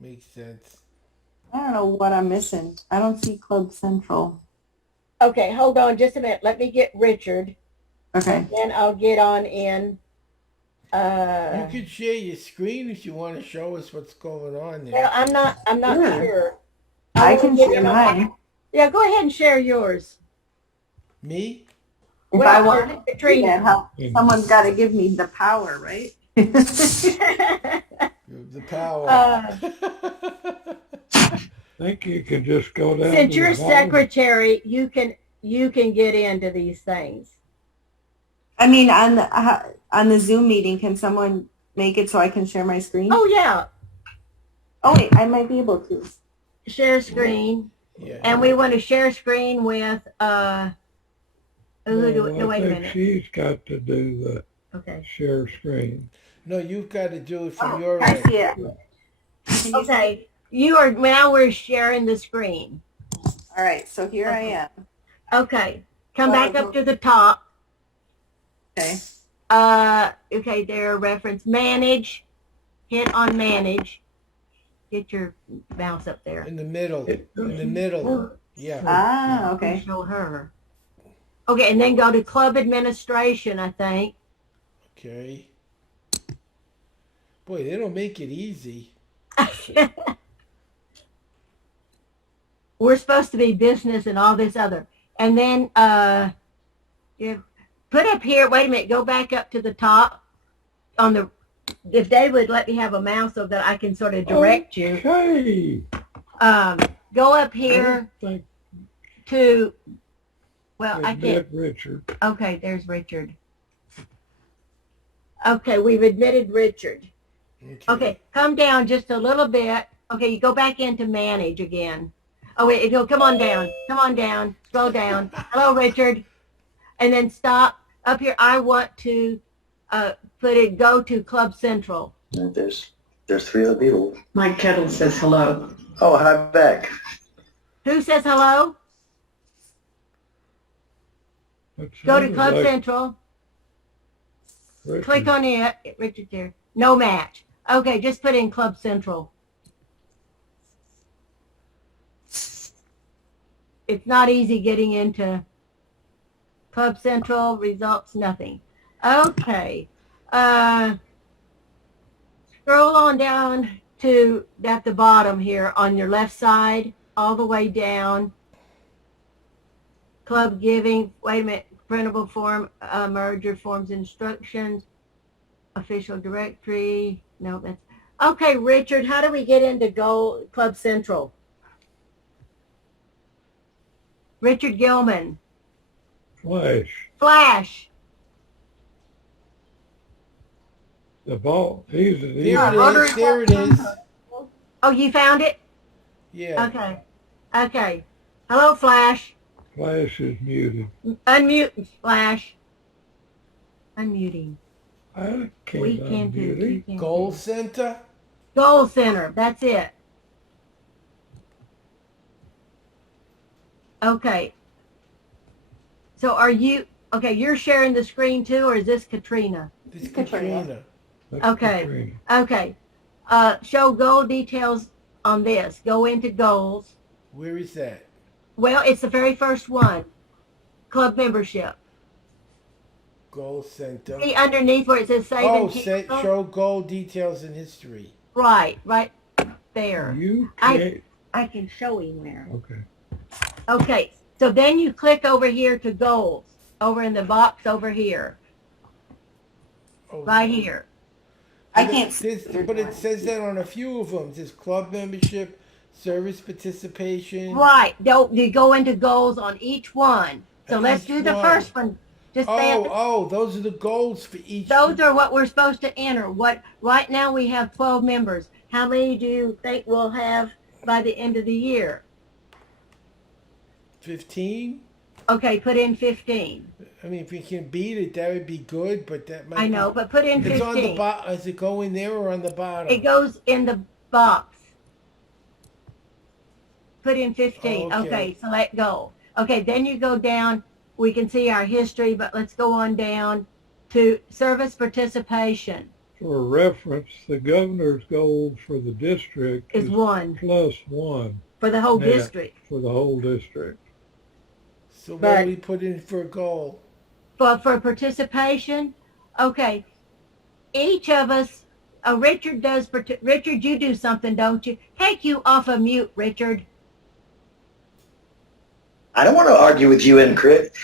Makes sense. I don't know what I'm missing. I don't see Club Central. Okay, hold on just a minute. Let me get Richard, and Okay. then I'll get on in. You Uh, could share your screen if you want to show us what's going on well, there. I'm not Sure. sure. I I want can to get share in on that. mine Yeah, go ahead and share yours. Me? if I Well, want to do that. Katrina. How someone's got to give me the power, right? The power. uh, Think you can just go down since to the you're bottom? secretary, you can get into these things. I mean, on the Zoom meeting, can someone make it so I can share my screen? Oh yeah, Oh wait, I might be able to. share screen, Yeah. and we want to share screen with who do it? No, No, I wait a think minute. she's got to do the Okay. share screen. No, you've got to do it from Oh, your I end. see it. Can you see it? Okay. You are now. We're sharing the screen. All right, so here I am. Okay. Come back up to the top. Okay. Okay, there, reference manage. Hit on manage. Get your mouse up there. In the middle. In the middle. Yeah. Ah, okay. Show her. Okay, and then go to club administration, I think. Okay. Boy, they don't make it easy. We're supposed to be business and all this other. And then put up here, wait a minute, go back up to the top on the, if they would let me have a mouse so that I can sort of direct you. Okay. Go up I here don't think to, well, I admit can't, Richard. okay, there's Richard. Okay, we've admitted Richard. Okay, come down just a little bit. Okay, you go back into manage again. Oh wait, no, come on down. Come on down. Scroll down. Hello, Richard. And then stop up here. I want to put it, go to Club Central. There's three other people. Mike Kettle says hello. Oh, hi back. Who says hello? That Go to sounded Club like Central. Richard. Click on it. Richard's there. No match. Okay, just put in Club Central. It's not easy getting into Club Central. Results, nothing. Okay. Scroll on down to at the bottom here on your left side, all the way down. Club giving, wait a minute, printable form, merger forms instructions, official directory. No, that's, okay, Richard, how do we get into Club Central? Richard Gilman. Flash. Flash. The ball. He's There the it is. There it is. Oh, you found it? Yeah. Okay. Okay. Hello, Flash. Flash is muted. Unmute, Flash. Unmuting. I can't We can't do unmute him. it. Goal center. Goal Center. That's it. Okay. So are you, okay, you're sharing the screen too, or is this Katrina? This is Katrina. Katrina. That's Okay. Katrina. Okay. Show goal details on this. Go into goals. Where is that? Well, it's the very first one. Club membership. Goal center. See underneath where it says save Oh, and cancel? show goal details and history. Right there. You I- can't. I can show him there. Okay. Okay, so then you click over here to goals, over in the box over here, Oh, right here. I can't see. But it says that on a few of them. It says club membership, service participation. Right, you go into goals on each one. So On let's each do the one. first one. Just stay at Those are the goals for each. those are what we're supposed to enter. What right now we have 12 members. How many do you think we'll have by the end of the year? 15. Okay, put in 15. I mean, if we can beat it, that would be good. But that might. I know, but put in Be, it's on the 15. bottom. Does it go in there or on the bottom? It goes in the box. Put in 15. Okay. Okay, select goal. Okay, then you go down. We can see our history, but let's go on down to service participation. for reference, the governor's goal for the district Is one +1 for the whole Yeah. district. for the whole district. So what But- do we put in for a goal? But for participation, okay, each of us, Richard does, Richard, you do something, don't you? Take you off of mute, Richard. I don't want to argue with you and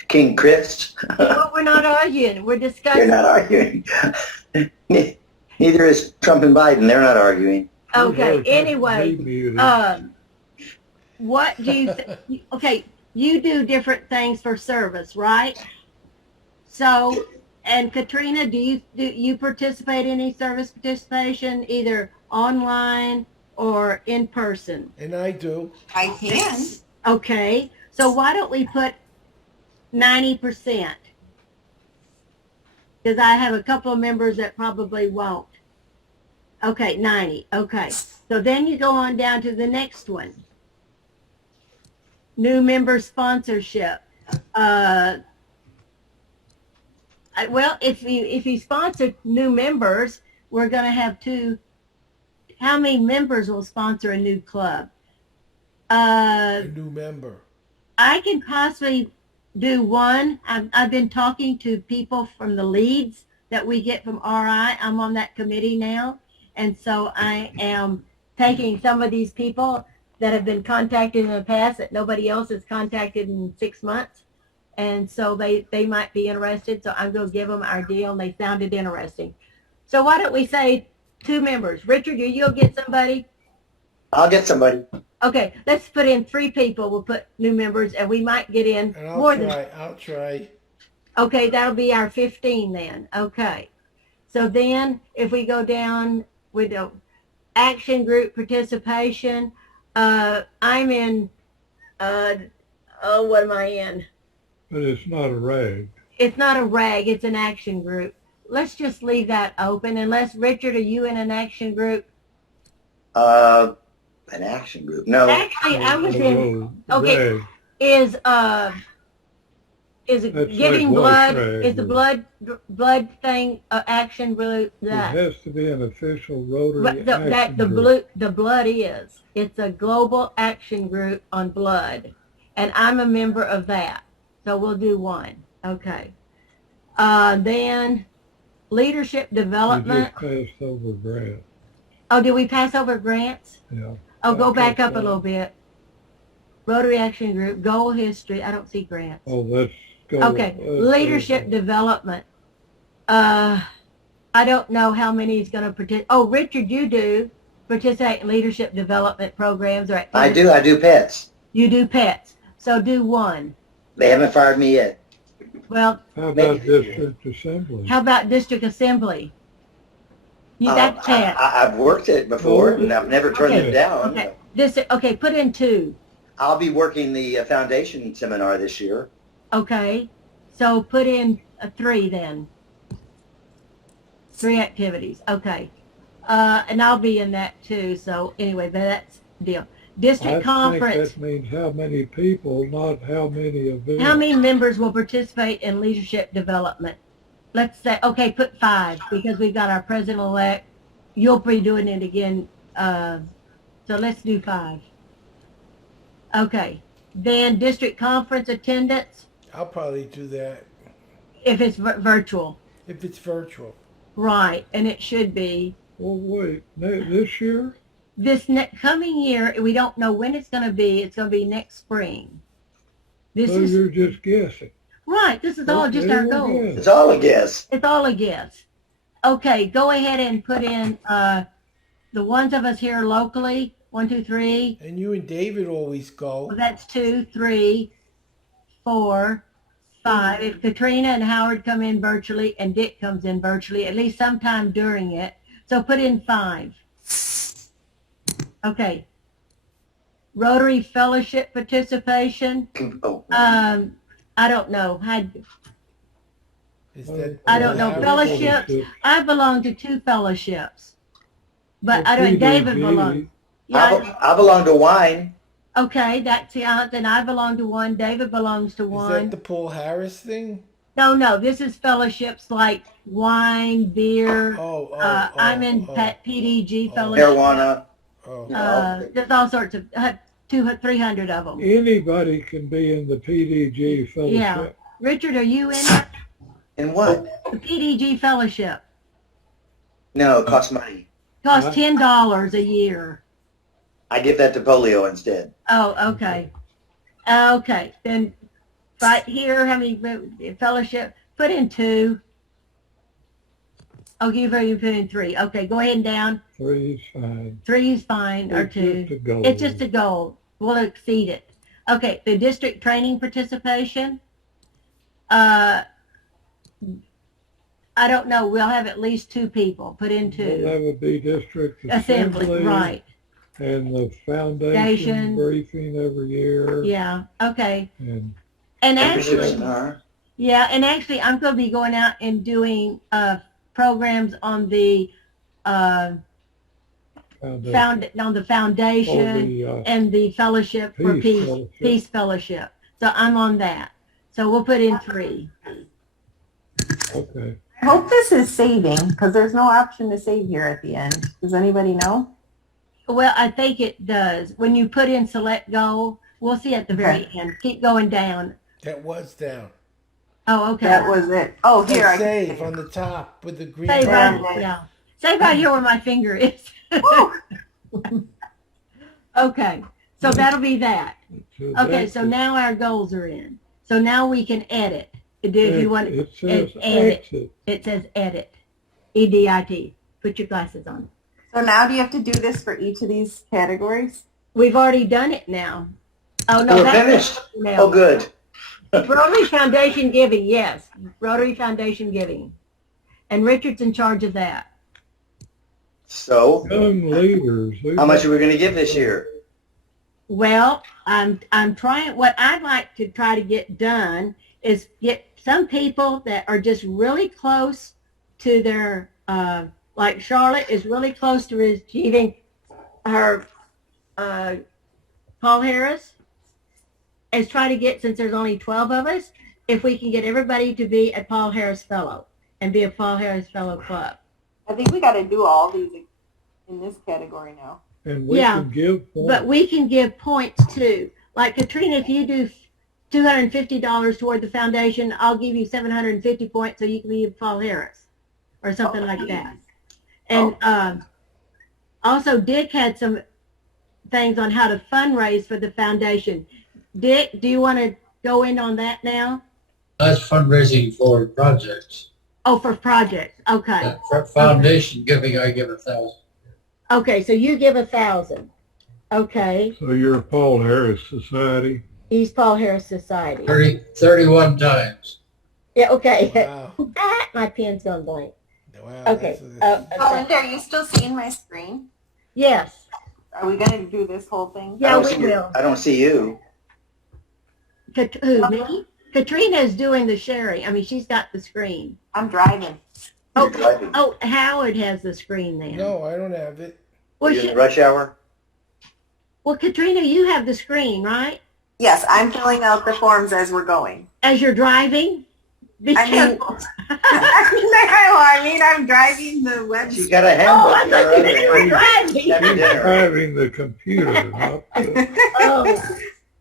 King Chris. Well, we're not arguing, we're You're discussing. not arguing. Neither is Trump and Biden. They're not arguing. Okay, Me anyway, muted. what do you, okay, you do different things for service, right? So, and Katrina, do you participate in any service participation, either online or in person? And I do. I can. Okay, so why don't we put 90%? Because I have a couple of members that probably won't. Okay, 90, okay. So then you go on down to the next one. New member sponsorship. Well, if you sponsor new members, we're going to have two. How many members will sponsor a new club? A new member. I can possibly do one. I've been talking to people from the leads that we get from RI. I'm on that committee now. And so I am taking some of these people that have been contacted in the past that nobody else has contacted in 6 months. And so they might be interested. So I'm going to give them our deal, and they sounded interesting. So why don't we say 2 members? Richard, you'll get somebody? I'll get somebody. Okay, let's put in 3 people. We'll put new members, and we might get in And more than. I'll try. Okay, that'll be our 15 then. Okay. So then if we go down with the action group participation, I'm in, what am I in? But it's not a rag. It's not a rag, it's an action group. Let's just leave that open unless, Richard, are you in an action group? An action group. No. Actually, I was in, okay. Rag. is That's giving like blood, Rag is the blood thing, action really It that? has to be an official Rotary But action group. the blood is. It's a global action group on blood, and I'm a member of that. So we'll do one. Okay. Then leadership You development. just passed over grant. Oh, did we pass over grants? Yeah. Oh, go back Okay, up a so- little bit. Rotary action group, goal history. I don't see grants. Oh, let's go. Okay, leadership development. I don't know how many is going to participate. Oh, Richard, you do participate in leadership development programs or I activities. do. I do pets. You do pets. So do one. They haven't fired me yet. Well, How about district assembly? how about district assembly? That's pet. I've worked it before, Oh, and I've never turned okay, it down. Okay. Okay, put in 2. I'll be working the foundation seminar this year. Okay. So put in 3 then. 3 activities. Okay. And I'll be in that too. So anyway, that's the deal. District I conference. think that means how many people, not how many events. How many members will participate in leadership development? Let's say, okay, put 5 because we've got our president-elect. You'll be doing it again. So let's do 5. Okay. Then district conference attendance, I'll probably do that if it's virtual. if it's virtual. Right. And it should be. Well, wait, this year? This coming year, we don't know when it's going to be. It's going to be next spring. This So is you're just guessing. right. This is all just Okay, our well, goal. guess. It's all a guess. It's all a guess. Okay, go ahead and put in the ones of us here locally. 1, 2, 3. And you and David always go. Well, that's 2, 3, 4, 5. If Katrina and Howard come in virtually and Dick comes in virtually, at least sometime during it. So put in 5. Okay. Rotary Fellowship participation. Oh, I don't know. Is that I don't know. Howard? Fellowships. I belong to 2 fellowships, but I don't. David belongs. Yeah. I belong to wine. Okay, that's then I belong to one. David belongs to Is one. that the Paul Harris thing? No, this is fellowships like wine, beer. I'm in PDG fellowship. Marijuana. There's all sorts of 300 of them. Anybody can be in the PDG fellowship. Yeah. Richard, are you in it? And what? The PDG fellowship No, it costs money. costs $10 a year. I give that to polio instead. Oh, okay. Okay, then right here, how many fellowship? Put in 2. I'll give you put in 3. Okay, go ahead and down. 3 is fine. 3 is fine, or 2. It's just a goal. It's just a goal. We'll exceed it. Okay, the district training participation. I don't know. We'll have at least 2 people. Put in 2. Well, that would be district Assembly, right. And the foundation Foundation. briefing every year. Yeah, okay. And And Membership actually, seminar. yeah, and actually I'm going to be going out and doing programs on the foundation and the fellowship for peace fellowship. So I'm on that. So we'll put in 3. Okay. I hope this is saving because there's no option to save here at the end. Does anybody know? Well, I think it does. When you put in select goal, we'll see at the very end. Keep going down. That was down. Oh, okay. That was it. Oh, here. I Save on the top with the green Save button. right, yeah. Save right here where my finger is. Okay, so that'll be that. Okay, so now our goals are in. So now we can edit. If you want, it says edit. exit. It says edit. EDIT. Put your glasses on. So now do you have to do this for each of these categories? We've already done it now. Oh, no, We're that's finished. now. Oh, good. Rotary Foundation Giving, yes. Rotary Foundation Giving. And Richard's in charge of that. So, Young leaders. how much are we going to give this year? Well, I'm trying, what I'd like to try to get done is get some people that are just really close to their, like Charlotte is really close to achieving her Paul Harris, is try to get, since there's only 12 of us, if we can get everybody to be a Paul Harris Fellow and be a Paul Harris Fellow Club. I think we got to do all these in this category now. And we Yeah, can give points. But we can give points too. Like Katrina, if you do $250 toward the foundation, I'll give you 750 points so you can be Paul Harris or something like that. And also Dick had some things on how to fundraise for the foundation. Dick, do you want to go in on that now? That's fundraising for projects. Oh, for projects. Okay. For foundation giving, I give 1,000. Okay, so you give 1,000. Okay. So you're Paul Harris Society. East Paul Harris Society. 31 times. Yeah, okay. Wow. My pen's gone blank. Wow. Okay. Linda, are you still seeing my screen? Yes. Are we going to do this whole thing? Yeah, we will. I don't see you. Who, me? Katrina is doing the sharing. I mean, she's got the screen. I'm driving. You're driving. Oh, Howard has the screen then. No, I don't have it. Well, You're in rush hour? well, Katrina, you have the screen, right? Yes, I'm filling out the forms as we're going. As you're driving? Be I mean, careful. I mean, I'm driving the She's website. got a Oh, I handbook thought there. you were driving. After dinner. Having the computer. Not the,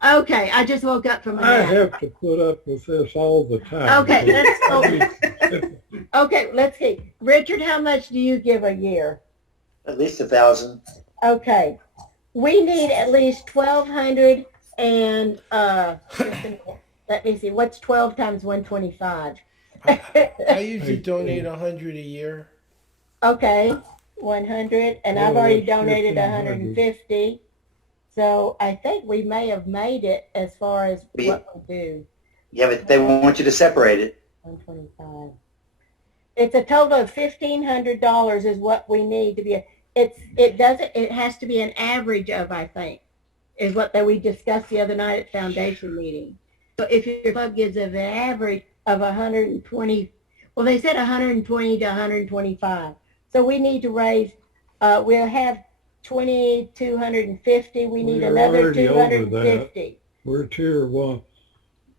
Oh, okay. I just woke up from a I nap. have to put up with this all the time. Okay, let's go. It's- Okay, let's see. Richard, how much do you give a year? At least 1,000. Okay. We need at least 1,200 and, let me see, what's 12 times 125? I usually donate 100 a year. Okay, 100, and I've Well, already that's donated 1,500. 150. So I think we may have made it as far as what we do. Yeah, but they want you to separate it. 125. It's a total of $1,500 is what we need to be. It has to be an average of, I think, is what that we discussed the other night at foundation meeting. So if your club gives an average of 120, well, they said 120 to 125. So we need to raise, we'll have 2,250. We need We're another already over that. 250. We're tier 1.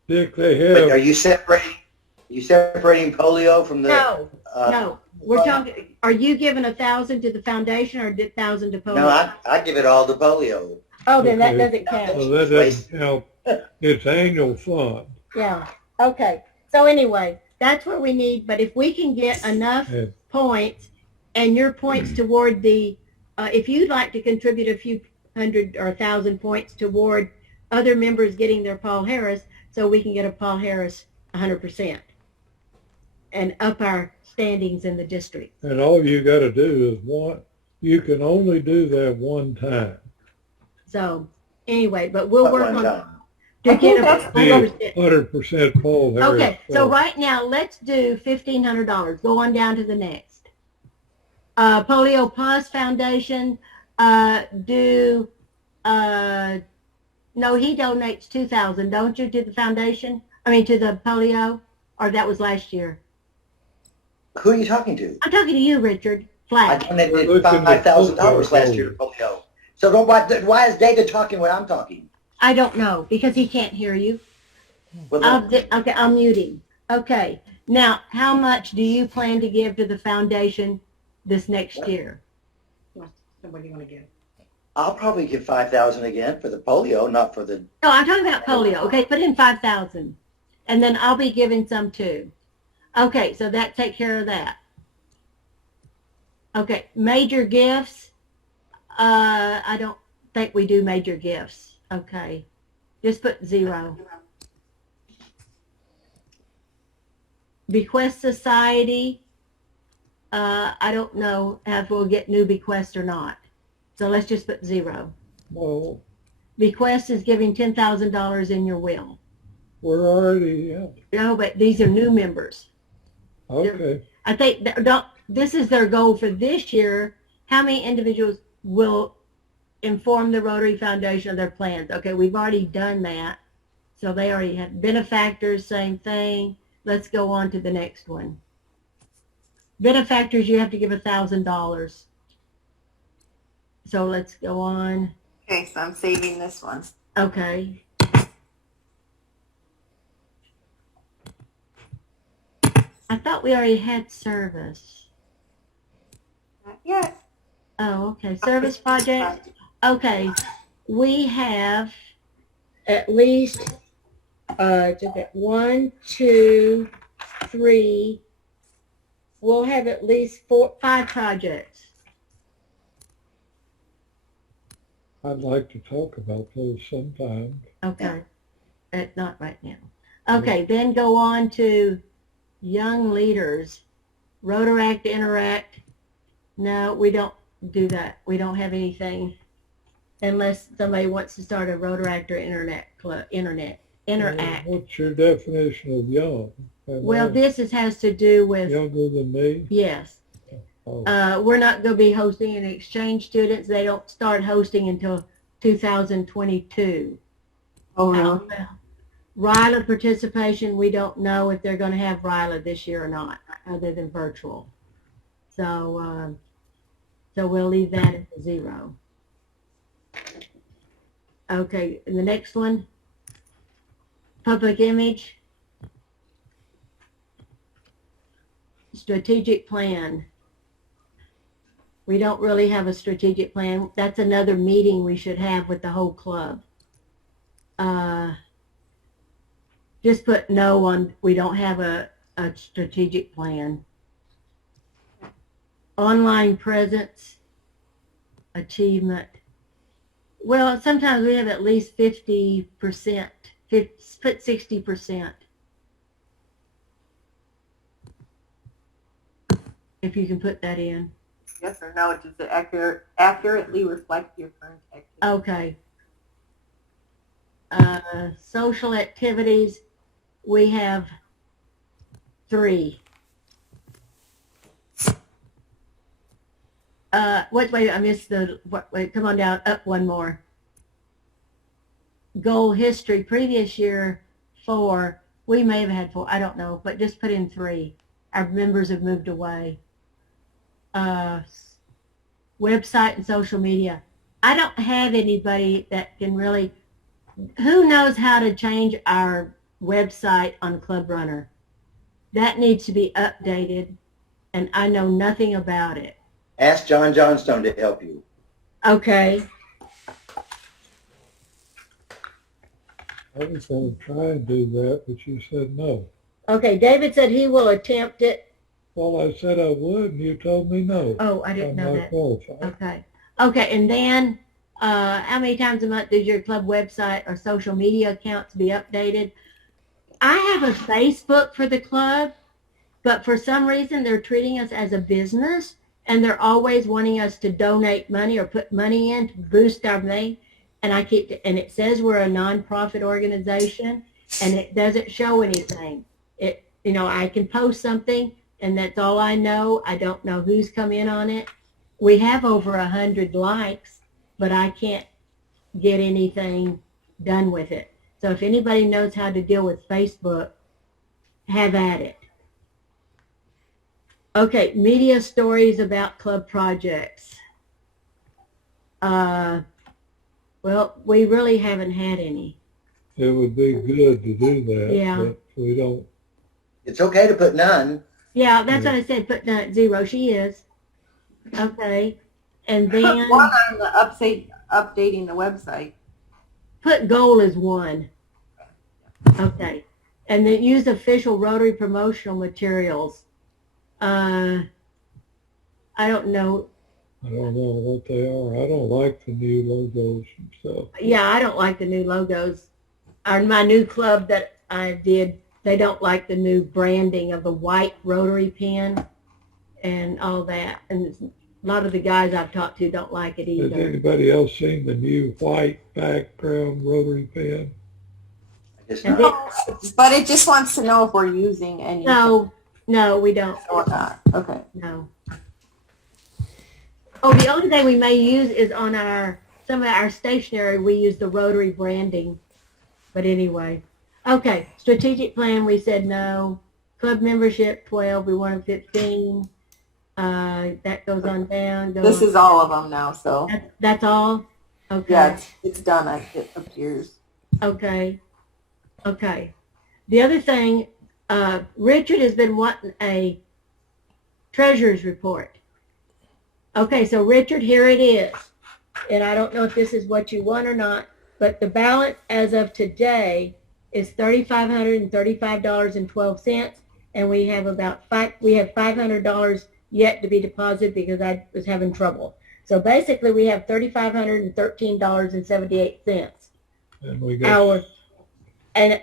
Dick, they But are have, you separating You separating polio from the? No, uh, no. We're talking, are you giving 1,000 to the foundation or 1,000 to polio? No, I give it all to polio. Oh, then that Okay. doesn't count. Well, that doesn't count. It's annual fund. Yeah, okay. So anyway, that's what we need, but if we can get enough Yeah. points and your points toward the, if you'd like to contribute a few hundred or 1,000 points toward other members getting their Paul Harris, so we can get a Paul Harris 100% and up our standings in the district. And all you gotta do is you can only do that one time. So anyway, but we'll At work one on time. to get that's a Be 100%. 100% Paul Harris. Okay, so fund. right now, let's do $1,500. Go on down to the next. Polio Plus Foundation, no, he donates 2,000, don't you, to the foundation? I mean, to the polio, or that was last year? Who are you talking to? I'm talking to you, Richard I Flack. donated Look in the $5,000 last polio. year to polio. So why is David talking when I'm talking? I don't know, because he can't hear you. Well, Okay, I'm muting. Okay, now, how much do you plan to give to the foundation this next year? So what do you want to give? I'll probably give 5,000 again for the polio, not for the. No, I'm talking about polio. Okay, put in 5,000, and then I'll be giving some too. Okay, so that take care of that. Okay, major gifts. I don't think we do major gifts. Okay, just put 0. Bequest Society. I don't know if we'll get new bequests or not. So let's just put 0. Well, Bequest is giving $10,000 in your will. we're already, yeah. No, but these are new members. Okay. I think this is their goal for this year. How many individuals will inform the Rotary Foundation of their plans? Okay, we've already done that. So they already have benefactors, same thing. Let's go on to the next one. Benefactors, you have to give $1,000. So let's go on. Okay, so I'm saving this one. Okay. I thought we already had service. Not yet. Oh, okay. Service project. Okay. We have at least just that 1, 2, 3. We'll have at least 5 projects. I'd like to talk about those sometime. Okay. Not right now. Okay, then go on to young leaders. Rotaract, Interact. No, we don't do that. We don't have anything unless somebody wants to start a Rotaract or Internet club, Interact. What's your definition of young? Well, this has to do with, Younger than me? yes. Oh, We're not going to be hosting an exchange students. They don't start hosting until 2022. Oh, really? RILA participation, we don't know if they're going to have RILA this year or not, other than virtual. So, so we'll leave that at 0. Okay, and the next one, public image, strategic plan. We don't really have a strategic plan. That's another meeting we should have with the whole club. Just put no on, we don't have a strategic plan. Online presence, achievement. Well, sometimes we have at least 50%, put 60%. If you can put that in. Yes or no? Does it accurately reflect your current activity? Okay. Social activities, we have 3. Wait, I missed wait, come on down, up one more. Goal history, previous year 4, we may have had 4, I don't know, but just put in 3. Our members have moved away. Website and social media. I don't have anybody that can really, who knows how to change our website on Club Runner? That needs to be updated, and I know nothing about it. Ask John Johnstone to help you. Okay. I was going to try and do that, but you said no. Okay, David said he will attempt it. Well, I said I would, and you told me no. Oh, I didn't I'm know not that. qualified. Okay. Okay, and then how many times a month does your club website or social media accounts be updated? I have a Facebook for the club, but for some reason they're treating us as a business, and they're always wanting us to donate money or put money in to boost our name. And it says we're a nonprofit organization, and it doesn't show anything. I can post something, and that's all I know. I don't know who's come in on it. We have over 100 likes, but I can't get anything done with it. So if anybody knows how to deal with Facebook, have at it. Okay, media stories about club projects. Well, we really haven't had any. It would be good to do that. Yeah. But we don't. It's okay to put none. Yeah, that's what I said, put down at 0. She is. Okay. And Put then one on the updating the website. put goal as 1. Okay. And then use official Rotary promotional materials. I don't know. I don't know what they are. I don't like the new logos and stuff. Yeah, I don't like the new logos. My new club that I did, they don't like the new branding of the white Rotary pen and all that. And a lot of the guys I've talked to don't like it Has either. anybody else seen the new white background Rotary pen? I guess And not. then, But it just wants to know if we're using any. no, we don't. Or not. Okay. No. Oh, the only thing we may use is on some of our stationery, we use the Rotary branding. But anyway. Okay, strategic plan, we said no. Club membership, 12, we wanted 15. That goes on down. This is all of them now, so. That's all? Okay. Yeah, it's done, it appears. Okay. Okay. The other thing, Richard has been wanting a treasurer's report. Okay, so Richard, here it is. And I don't know if this is what you want or not, but the balance as of today is $3,535.12, and we have $500 yet to be deposited because I was having trouble. So basically, we have $3,513.78. And we got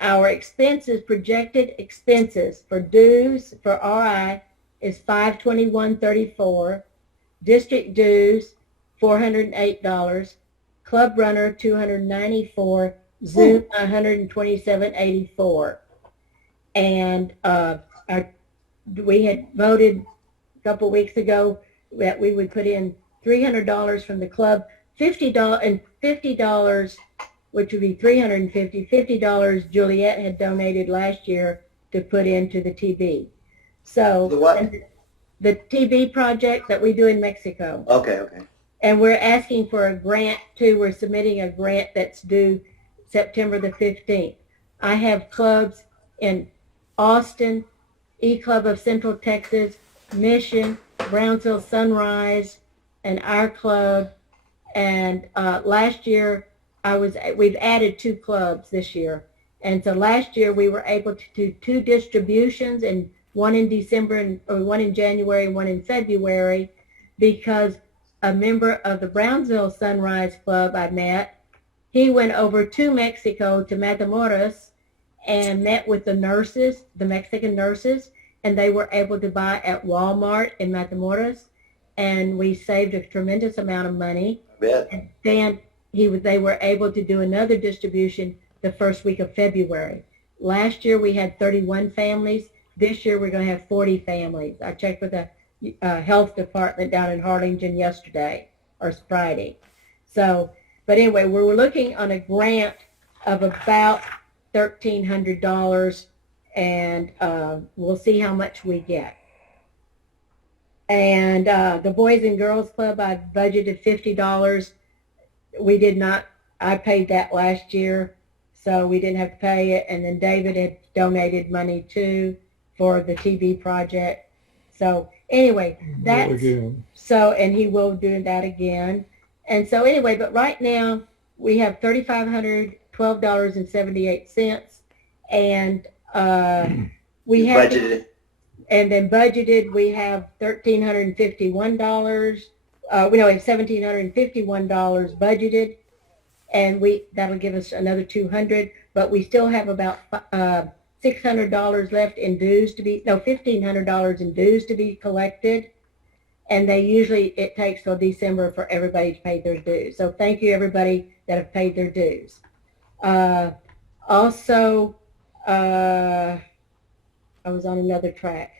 Our expenses, projected expenses for dues for RI is $521.34. District dues, $408. Club runner, $294. Zoom, $127.84. And we had voted a couple weeks ago that we would put in $300 from the club, $50, which would be $350. $50 Juliet had donated last year to put into the TB. So The what? the TB project that we do in Mexico. Okay. And we're asking for a grant too. We're submitting a grant that's due September the 15th. I have clubs in Austin, E-Club of Central Texas, Mission, Brownsville Sunrise, and our club. And last year, we've added 2 clubs this year. And so last year we were able to do 2 distributions, and one in December, or one in January, one in February, because a member of the Brownsville Sunrise Club I met, he went over to Mexico, to Matamoros, and met with the nurses, the Mexican nurses, and they were able to buy at Walmart in Matamoros, and we saved a tremendous amount of money. I bet. And then they were able to do another distribution the first week of February. Last year we had 31 families. This year we're going to have 40 families. I checked with the health department down in Harlingen yesterday, or Friday. So, but anyway, we're looking on a grant of about $1,300, and we'll see how much we get. And the Boys and Girls Club, I budgeted $50. We did not, I paid that last year, so we didn't have to pay it. And then David had donated money too. for the TV project. So anyway, that's Again, so, and he will do that again. And so anyway, but right now we have $3,512.78, and we have Budgeted. and then budgeted we have $1,351. We have $1,751 budgeted, and that'll give us another 200. But we still have about $600 left in dues to be $1,500 in dues to be collected. And it takes till December for everybody to pay their dues. So thank you everybody that have paid their dues. Also, I was on another track.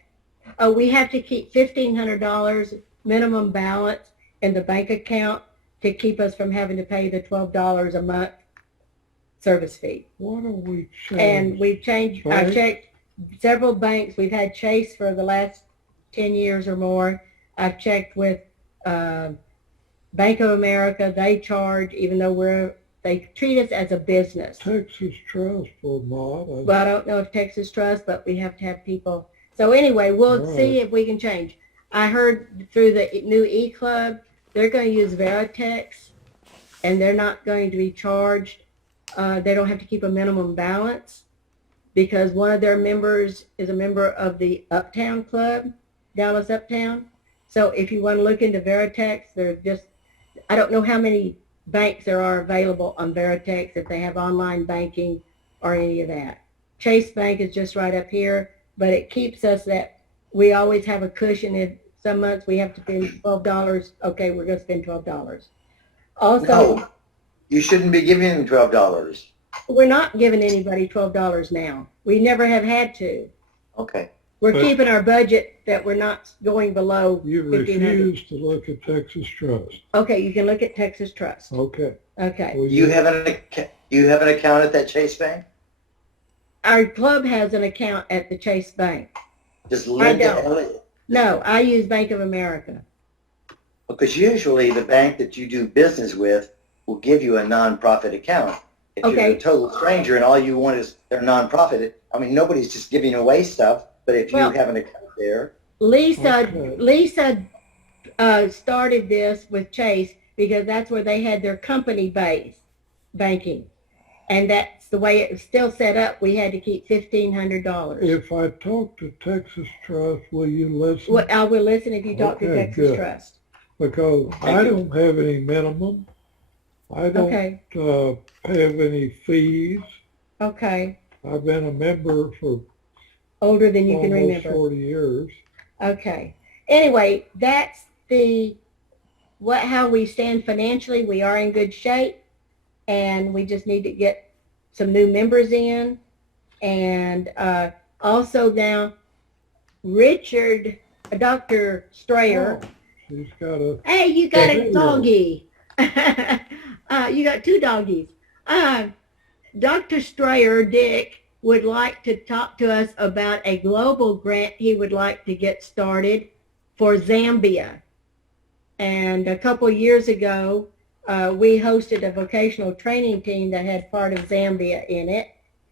Oh, we have to keep $1,500 minimum balance in the bank account to keep us from having to pay the $12 a month service fee. why don't we change? And we've changed, I've Right. checked several banks. We've had Chase for the last 10 years or more. I've checked with Bank of America. They charge, even though they treat us as a business. Texas Trust or not? Well, I don't know if Texas Trust, but we have to have people. So anyway, we'll Right. see if we can change. I heard through the new E-Club, they're going to use Veritex, and they're not going to be charged. They don't have to keep a minimum balance because one of their members is a member of the Uptown Club, Dallas Uptown. So if you want to look into Veritex, I don't know how many banks there are available on Veritex, if they have online banking or any of that. Chase Bank is just right up here, but it keeps us that we always have a cushion. If some months we have to spend $12, okay, we're going to spend $12. Also, No, you shouldn't be giving them $12. we're not giving anybody $12 now. We never have had to. Okay. We're But- keeping our budget that we're not going below You 1,500. refuse to look at Texas Trust. Okay, you can look at Texas Trust. Okay. Okay. Well, You have an account at that Chase Bank? Our club has an account at the Chase Bank. Does Linda don't. Elliott? No, I use Bank of America. Because usually the bank that you do business with will give you a nonprofit account. If you're Okay. a total stranger and all you want is their nonprofit, I mean, nobody's just giving away stuff, but if you Well- have an account there, Lisa Okay. started this with Chase because that's where they had their company base banking. And that's the way it was still set up. We had to keep $1,500. If I talk to Texas Trust, will you listen? Well, I will listen if you talk to Okay, Texas good. Trust. Because I don't have any minimum. I don't Okay, have any fees. okay. I've been a member for Older than you can almost remember. 40 years. Okay. Anyway, that's how we stand financially. We are in good shape, and we just need to get some new members in. And also now, Richard, Dr. Strayer. Oh, she's got a, Hey, you got There a you doggy. You got two doggies. Dr. Strayer, Dick, would like to talk to us about a global grant he would like to get started for Zambia. And a couple years ago, we hosted a vocational training team that had part of Zambia in it.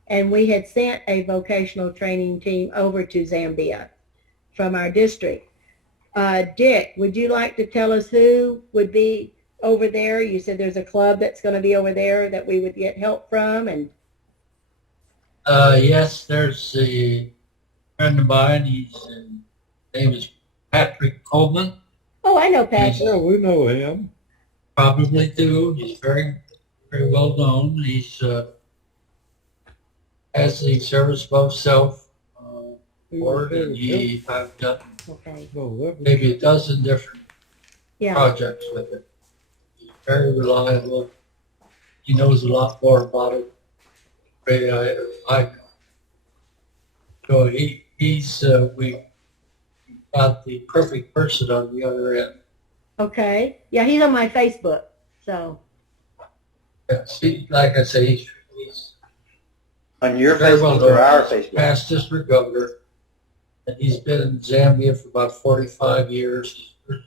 And we had sent a vocational training team over to Zambia from our district. Dick, would you like to tell us who would be over there? You said there's a club that's going to be over there that we would get help from. And Yes, there's a friend of mine. His name is Patrick Coleman. oh, I know Patrick. yeah, we know him. Probably do. He's very, very well known. He's has the service above self board, and I've done Okay. No, that was, maybe a dozen different Yeah. projects with it. He's very reliable. He knows a lot more about it than I know. So he's we got the perfect person on the other end. Okay. Yeah, he's on my Facebook. So, Yes, like I say, he's on your very well Facebook or our known. Facebook? Past district governor, and he's been in Zambia for about 45 years. He's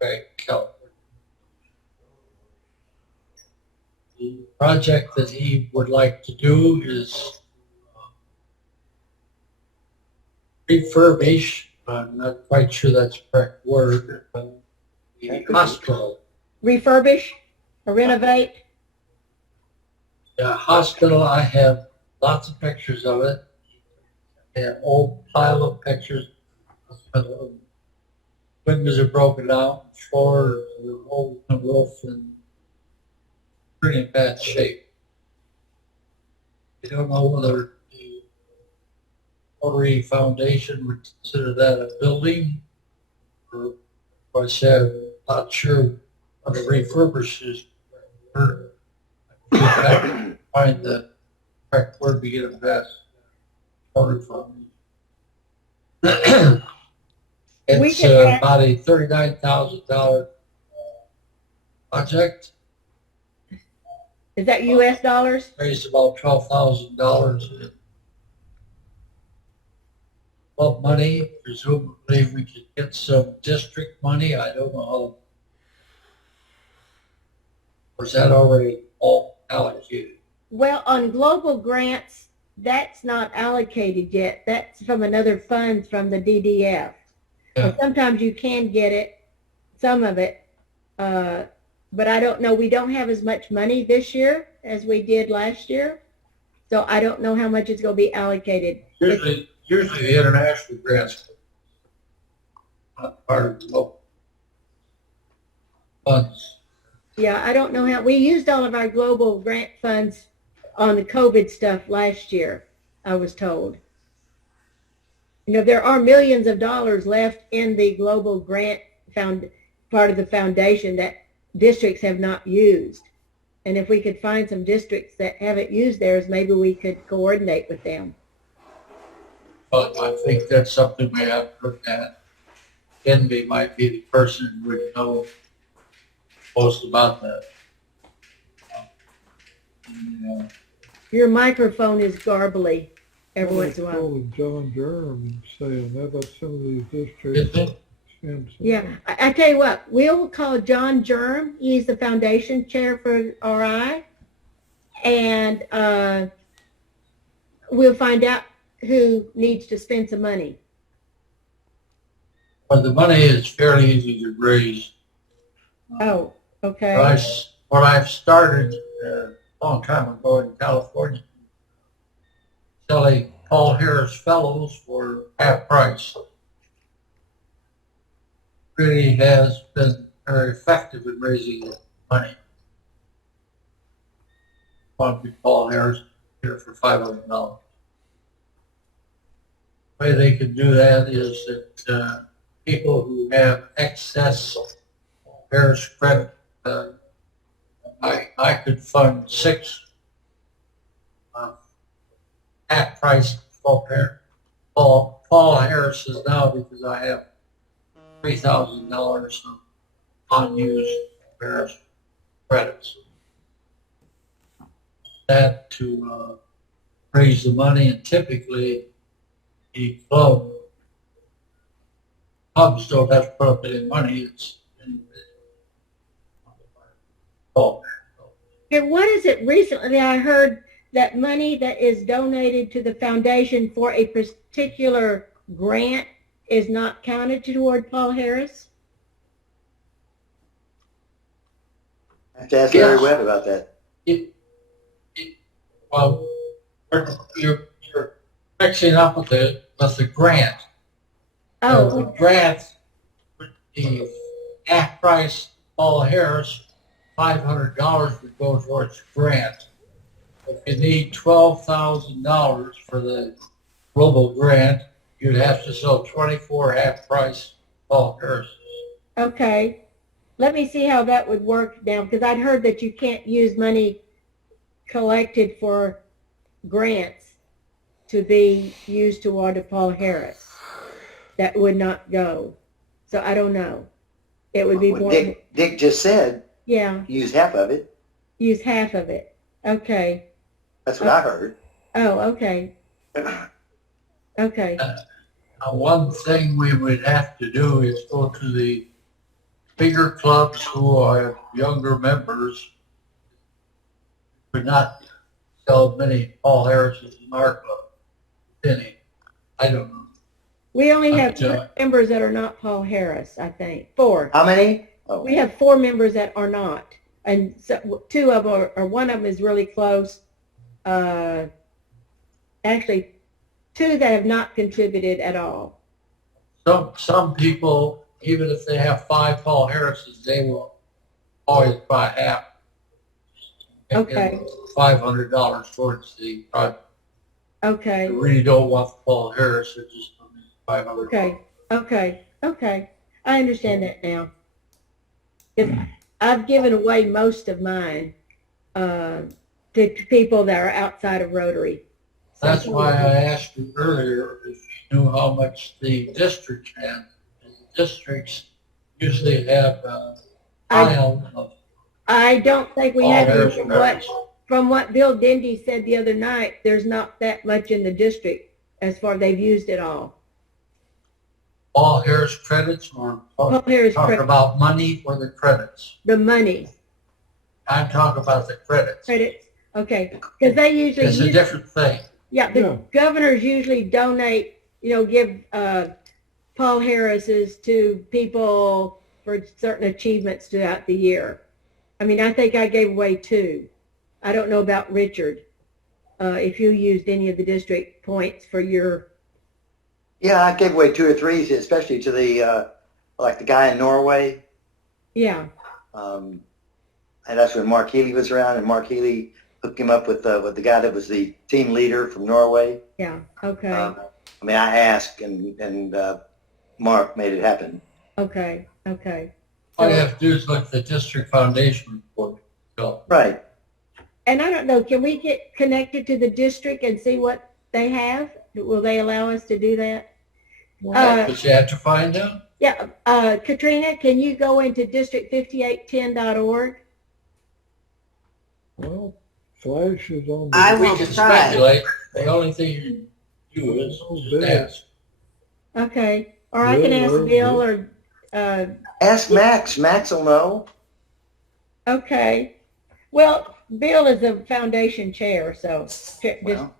very California. The project that he would like to do is refurbish, I'm not quite sure that's the correct word, the hospital. Refurbish or renovate? The hospital, I have lots of pictures of it. An old pile of pictures. Windows are broken out, floors are holes in the roof, and pretty bad shape. I don't know whether the Rotary Foundation would consider that a building, or I said, not sure how to refurbish this. Find the correct word to get it past. Rotary Foundation. We It's can ask- about a $39,000 project. Is that US dollars? Raised about $12,000 in money. Presumably we could get some district money. I don't know how. Was that already all allocated? Well, on global grants, that's not allocated yet. That's from another fund from the DDF. Yeah. Sometimes you can get it, some of it, but I don't know. We don't have as much money this year as we did last year, so I don't know how much is going to be allocated. Usually the international grants are not part of the local funds. Yeah, I don't know how. We used all of our global grant funds on the COVID stuff last year, I was told. You know, there are millions of dollars left in the global grant part of the foundation that districts have not used. And if we could find some districts that haven't used theirs, maybe we could coordinate with them. But I think that's something we have to look at. Envy might be the person who would know most about that. Yeah. Your microphone is garbly every once in a while. Calling John Durham and saying, how about some of these Is districts? it? spend some Yeah, I tell you what, we'll call John Germ. He's the foundation chair for RI. And we'll find out who needs to spend some money. But the money is fairly easy to raise. Oh, okay. What I've started a long time ago in California, selling Paul Harris Fellows for half price. Really has been very effective in raising money. One big Paul Harris here for $500. The way they can do that is that people who have excess Harris credit, I could fund 6 half price Paul Harris's now because I have $3,000 of unused Harris credits. That to raise the money, and typically the clubs don't have to put up any money. It's And what is it recently? I heard that money that is donated to the foundation for a particular grant is not counted toward Paul Harris? I have to ask Yes. Larry Webb about that. Well, you're mixing up with the grant. Oh, The grant, the half price Paul Harris, $500 would go towards grant. If you need $12,000 for the global grant, you'd have to sell 24 half price Paul Harris. okay. Let me see how that would work now, because I'd heard that you can't use money collected for grants to be used toward a Paul Harris. That would not go. So I don't know. It would be Well, more, Dick just said yeah, use half of it. use half of it. Okay. That's what I heard. Oh, okay. Okay. Now, one thing we would have to do is go to the bigger clubs who are younger members. Would not sell many Paul Harris's in our club. Any, I don't know. We only have But, 4 members that are not Paul Harris, I think. 4. How many? Oh, We have 4 members that are not. And so 2 of them are, or one of them is really close. Actually, 2 that have not contributed at all. some people, even if they have 5 Paul Harrises, they will always buy half. And Okay. give $500 towards the project. Okay. They really don't want the Paul Harris, they're just $500. Okay. I understand that now. 'Cause I've given away most of mine to people that are outside of Rotary. So- That's why I asked you earlier if you knew how much the district had. And the districts usually have a pile of I don't think we Paul have Harris any, credits. from what Bill Dindy said the other night, there's not that much in the district as far as they've used it all. Paul Harris credits, or Paul Harris talking credit, about money or the credits? the money I'm talking about the credits. credits, okay, because they usually It's a use, different thing. yeah, the Yeah. governors usually donate, give Paul Harris's to people for certain achievements throughout the year. I mean, I think I gave away 2. I don't know about Richard, if you used any of the district points for your, yeah, I gave away 2 or 3, especially to the, like the guy in Norway. yeah, And that's when Mark Healy was around, and Mark Healy hooked him up with the guy that was the team leader from Norway. yeah, okay, I mean, I asked, and Mark made it happen. okay. All you So, have to do is look at the district foundation report. So, Right. and I don't know, can we get connected to the district and see what they have? Will they allow us to do that? but you have to find out. Yeah, Katrina, can you go into district5810.org? Well, Flash is on. I We will can try. speculate. The only thing you do is just ask. Okay, or I can ask Bill or, Ask Max. Max will know. okay. Well, Bill is the foundation chair, so just, Well,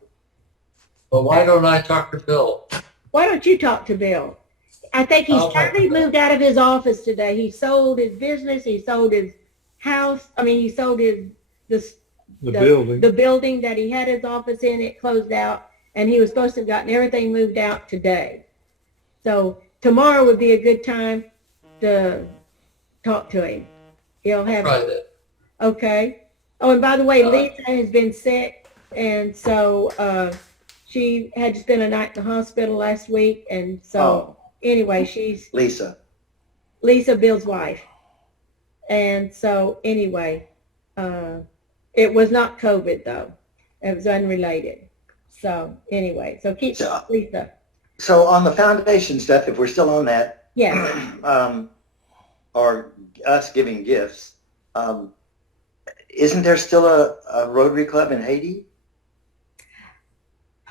But why don't I talk to Bill? why don't you talk to Bill? I think he's I'll talk to finally Bill. moved out of his office today. He sold his business, he sold his house, he sold the building. the building that he had his office in, it closed out, and he was supposed to have gotten everything moved out today. So tomorrow would be a good time to talk to him. He'll have, Try that. okay. Oh, and by the way, Lisa has been sick, and so she had to spend a night in the hospital last week, and so anyway, she's Lisa. Lisa, Bill's wife. And so anyway, it was not COVID though. It was unrelated. So anyway, so keep So- Lisa. So on the foundation stuff, if we're still on that, Yes. or us giving gifts, isn't there still a Rotary Club in Haiti?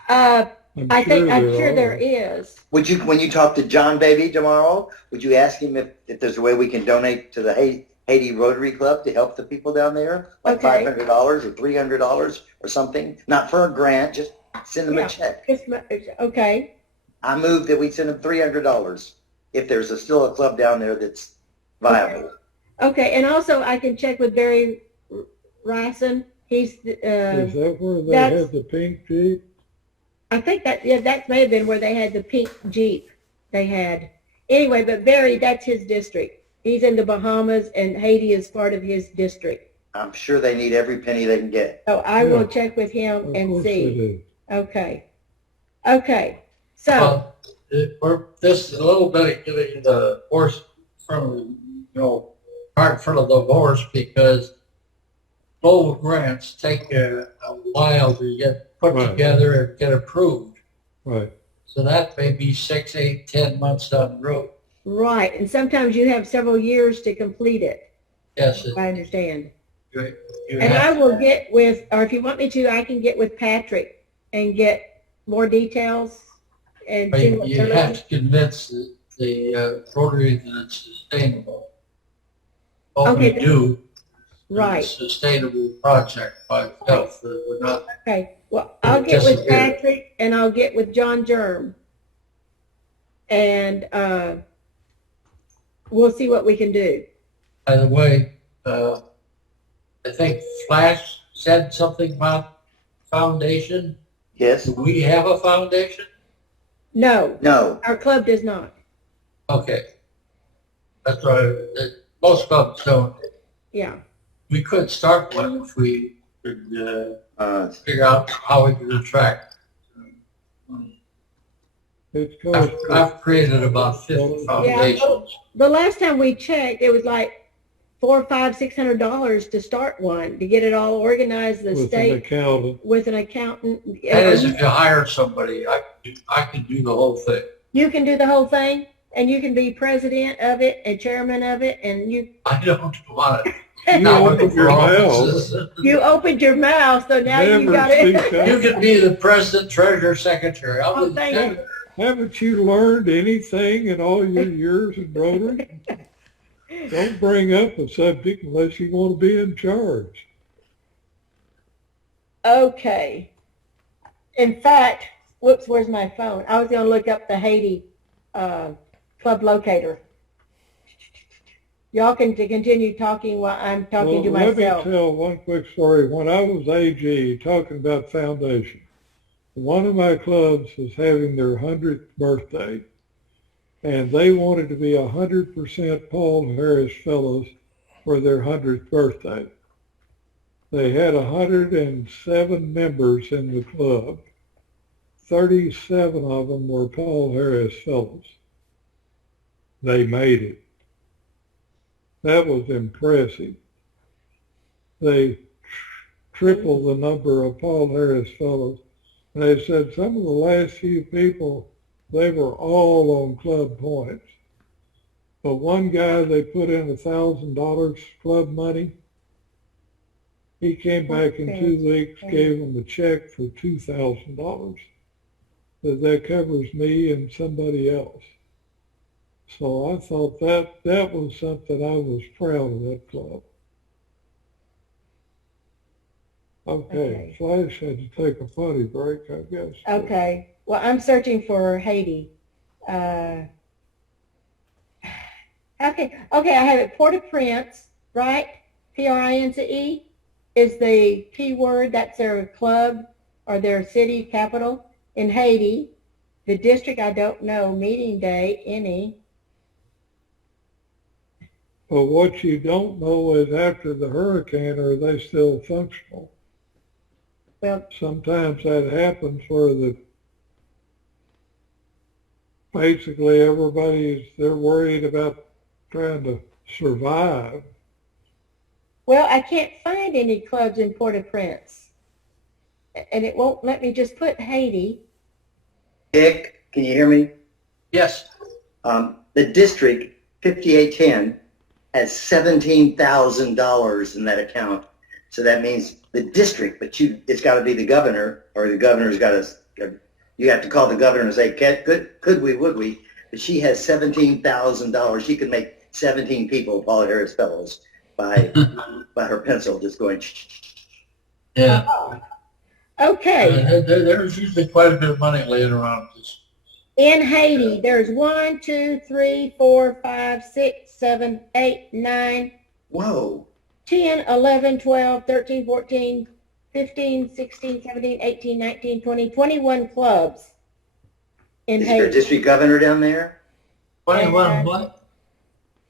I'm sure there are. is. Would you, when you talk to John Baby tomorrow, would you ask him if there's a way we can donate to the Haiti Rotary Club to help the people down there? Like Okay. $500 or $300 or something? Not for a grant, just send them Yeah. a check. Okay. I move that we send them $300 if there's still a club down there that's viable. Okay. And also I can check with Barry Ryson. He's, Is that where they that's- had the pink Jeep? I think that may have been where they had the pink Jeep they had. Anyway, but Barry, that's his district. He's in the Bahamas and Haiti is part of his district. I'm sure they need every penny they can get. So I will Yeah. check with him Of and course they see. do. Okay. So, Well, we're just a little bit getting the horse from, cart in front of the horse, because global grants take a while to get put Right. together and get approved. Right. So that may be 6, 8, 10 months down the road. right. And sometimes you have several years to complete it. Yes, I understand. you And I have will to. get with, or if you want me to, I can get with Patrick and get more details and see what You they're have looking. to convince the Rotary that it's sustainable. What Okay. we do is Right. a sustainable project by itself, that we're not. Okay. Well, I'll get with Disappear. Patrick and I'll get with John Germ. and we'll see what we can do. By the way, I think Flash said something about foundation. Yes? Do we have a foundation? No, No. our club does not. Okay. That's right. Most clubs don't. Yeah. We could start one if we could figure out how we could attract. It's called, I've created about 50 foundations. The last time we checked, it was like $400, $500, $600 to start one, to get it all organized, the with an state, accountant. with an accountant. That is, if you hire somebody, I could do the whole thing. You can do the whole thing, and you can be president of it and chairman of it, and you I don't want it. You Not open looking your for mouth. offices. you opened your mouth, so now you Never got speak it. up. You can be the president, treasurer, secretary. I'll Oh, be the thank you. Haven't you learned anything in all your years in Rotary? Don't bring up a subject unless you want to be in charge. Okay. In fact, whoops, where's my phone? I was going to look up the Haiti club locator. Y'all can continue talking while I'm talking to Let myself. me tell one quick story. When I was AG, talking about foundation, one of my clubs was having their 100th birthday, and they wanted to be 100% Paul Harris Fellows for their 100th birthday. They had 107 members in the club. 37 of them were Paul Harris Fellows. They made it. That was impressive. They tripled the number of Paul Harris Fellows. And they said some of the last few people, they were all on club points. But one guy, they put in $1,000 club money. He came back in 2 weeks, gave them a check for $2,000. That covers me and somebody else. So I thought that was something I was proud of that club. Okay, Flash had to take a potty break, I guess. Okay. Well, I'm searching for Haiti. Okay. Okay, I have it. Port-au-Prince, right? Prince is the key word. That's their club or their city capital in Haiti. The district, I don't know. Meeting day, any. But what you don't know is after the hurricane, are they still functional? Well, Sometimes that happens where basically they're worried about trying to survive. well, I can't find any clubs in Port-au-Prince. And it won't let me just put Haiti. Dick, can you hear me? Yes. The district, 5810, has $17,000 in that account. So that means the district, but it's got to be the governor, or the governor's got to, you have to call the governor and say, could we, would we? But she has $17,000. She could make 17 people Paul Harris Fellows by her pencil just going. Yeah. Okay. There's usually quite a bit of money laying around this. In Haiti, there's 1, 2, 3, 4, 5, 6, 7, 8, 9, Whoa. 10, 11, 12, 13, 14, 15, 16, 17, 18, 19, 20, 21 clubs in Is there a Haiti. district governor down there? 21 what?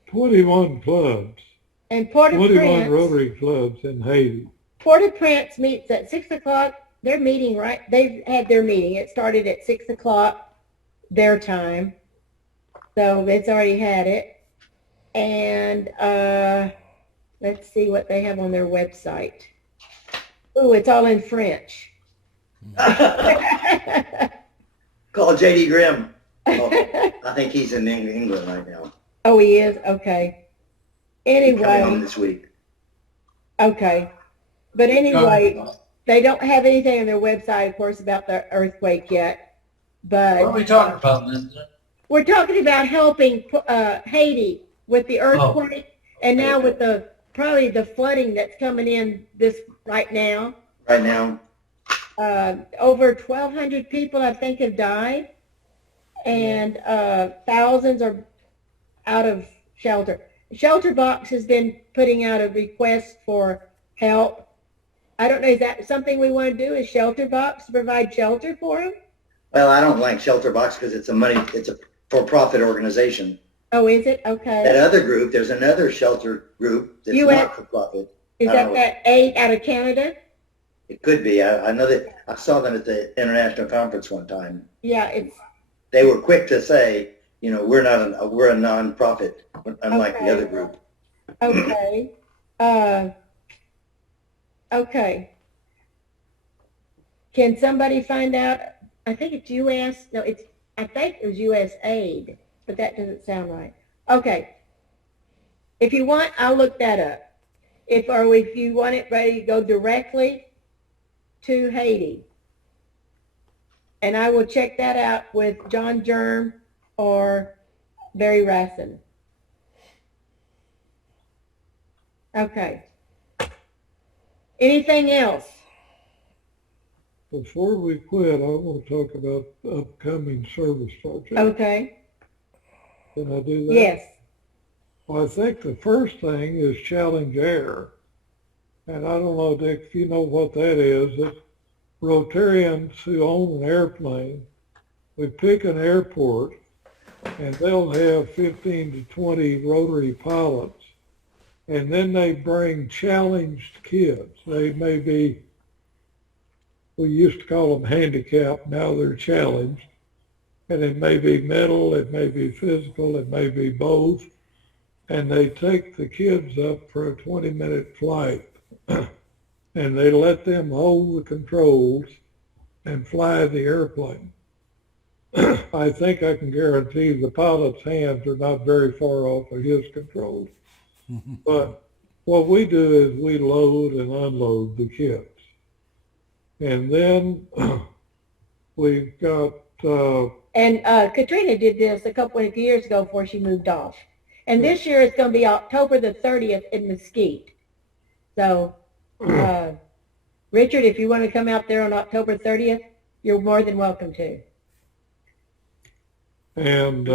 21 clubs, And 21 Port-au-Prince, Rotary clubs in Haiti. Port-au-Prince meets at 6 o'clock. They're meeting, right? They've had their meeting. It started at 6 o'clock their time. So it's already had it. And let's see what they have on their website. Ooh, it's all in French. Call J.D. Grimm. Oh, I think he's in England right now. Oh, he is? Okay. He's coming home Anyway, this week. okay. But anyway, they don't have anything on their website, of course, about the earthquake yet. But What are we talking about, Linda? we're talking about helping Haiti with the earthquake and now with probably the flooding that's coming in this right now. Right now. Over 1,200 people, I think, have died. and thousands are out of shelter. Shelter Box has been putting out a request for help. I don't know, is that something we want to do, is Shelter Box to provide shelter for them? Well, I don't like Shelter Box because it's a for-profit organization. Oh, is it? That Okay. other group, there's another shelter group that's US not for-profit. Is I that don't- that 8 out of Canada? It could be. I know that I saw them at the international conference one time. Yeah, it's, They were quick to say, you know, we're a non-profit, unlike Okay. the other group. okay. Okay. Can somebody find out? I think it's US. No, I think it was US Aid, but that doesn't sound right. Okay. If you want, I'll look that up. If you want it ready to go directly to Haiti. And I will check that out with John Germ or Barry Rassin. Okay. Anything else? Before we quit, I want to talk about the upcoming service project. Okay. Can I do that? Yes. Well, I think the first thing is Challenge Air. And I don't know, Dick, if you know what that is. It's Rotarians who own an airplane. We pick an airport, and they'll have 15 to 20 Rotary pilots. And then they bring challenged kids. They may be, we used to call them handicapped, now they're challenged. And it may be mental, it may be physical, it may be both. And they take the kids up for a 20-minute flight. And they let them hold the controls and fly the airplane. I think I can guarantee the pilot's hands are not very far off of his controls. But what we do is we load and unload the kids. And then we've got... And Katrina did this a couple of years ago before she moved off. And this year it's going to be October the 30th in Mesquite. So, Richard, if you want to come out there on October 30th, you're more than welcome to. And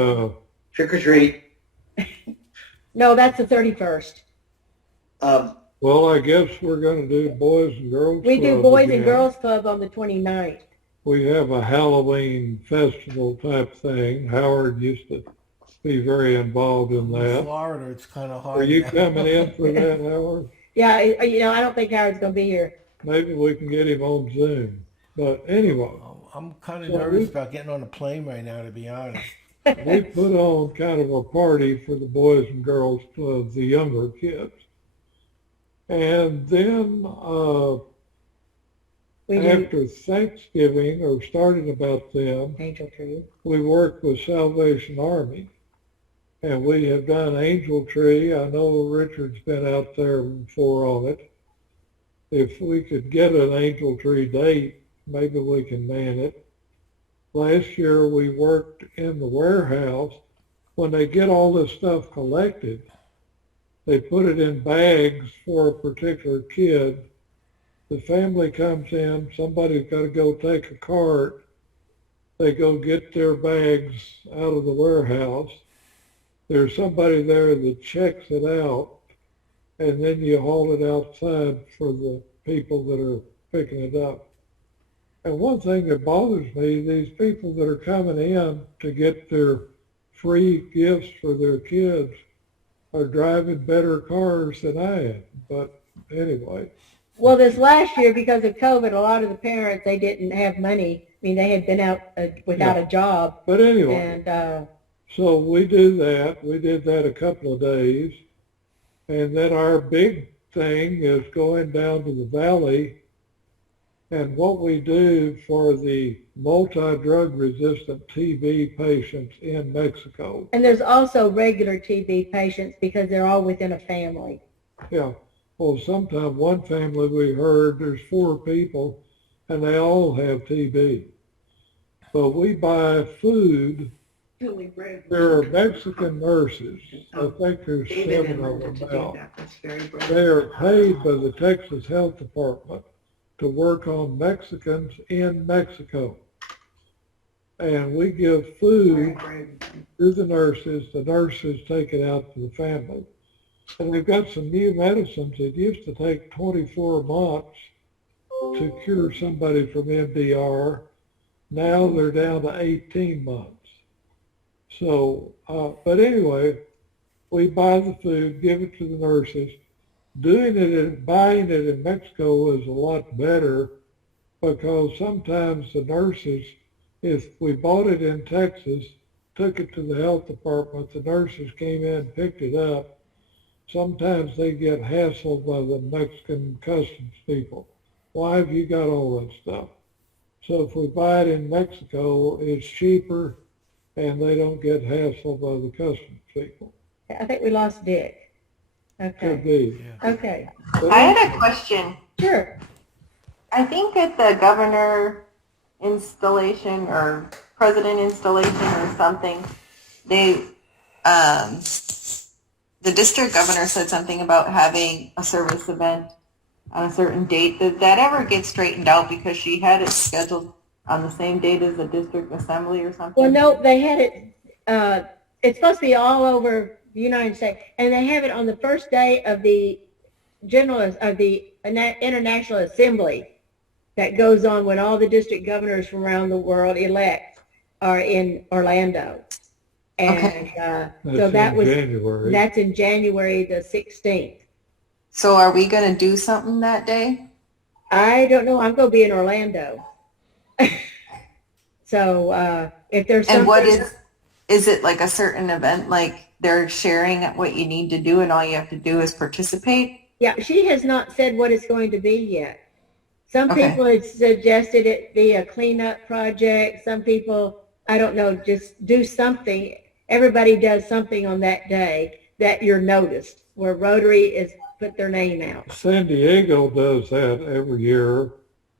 Trick or treat. No, that's the 31st. well, I guess we're going to do Boys and Girls We do Club Boys and again. Girls Club on the 29th. We have a Halloween festival type thing. Howard used to be very involved in In that. Florida, it's kind of hard. Are you now. coming in for that, Howard? Yeah, I don't think Howard's going to be here. Maybe we can get him on Zoom. But anyway, I'm kind of So nervous we- about getting on a plane right now, to be honest. we put on kind of a party for the Boys and Girls Club, the younger kids. And then We do after Thanksgiving, or starting about then, Angel Tree. we worked with Salvation Army. And we have done Angel Tree. I know Richard's been out there before on it. If we could get an Angel Tree date, maybe we can man it. Last year we worked in the warehouse. When they get all this stuff collected, they put it in bags for a particular kid. The family comes in, somebody's got to go take a cart. They go get their bags out of the warehouse. There's somebody there that checks it out, and then you haul it outside for the people that are picking it up. And one thing that bothers me, these people that are coming in to get their free gifts for their kids are driving better cars than I am. But anyway, Well, this last year, because of COVID, a lot of the parents, they didn't have money. I mean, they had been out without a job. but anyway. And So we do that. We did that a couple of days. And then our big thing is going down to the valley. And what we do for the multi-drug resistant TB patients in Mexico. and there's also regular TB patients because they're all within a family. Yeah. Well, sometime one family we heard there's 4 people and they all have TB. But we buy food. Julie Brave. There are Mexican nurses. I think there's David 7 of enrolled to them do now. that. That's very brave. They are paid by the Texas Health Department to work on Mexicans in Mexico. and we give food to the nurses take it out to the family. And they've got some new medicines. It used to take 24 months to cure somebody from MDR. Now they're down to 18 months. So, but anyway, we buy the food, give it to the nurses. Doing it and buying it in Mexico is a lot better because sometimes the nurses, if we bought it in Texas, took it to the health department, the nurses came in and picked it up. Sometimes they get hassled by the Mexican customs people. Why have you got all that stuff? So if we buy it in Mexico, it's cheaper and they don't get hassled by the customs people. I think we lost Dick. Could Okay. be. Okay. I had a question. Sure. I think at the governor installation or president installation or something, they, the district governor said something about having a service event on a certain date. Did that ever get straightened out because she had it scheduled on the same date as the district assembly or something? Well, no, they had it, it's supposed to be all over the United States, and they have it on the first day of the International Assembly that goes on when all the district governors from around the world elect are in Orlando. And so that in was, January. that's in January the 16th. So are we going to do something that day? I don't know, I'm going to be in Orlando. So if there's And what something- is it like a certain event, like they're sharing what you need to do and all you have to do is participate? Yeah, she has not said what it's going to be yet. Some Okay. people had suggested it be a cleanup project. Some people, I don't know, just do something. Everybody does something on that day that you're noticed, where Rotary is put their name out. San Diego does that every year,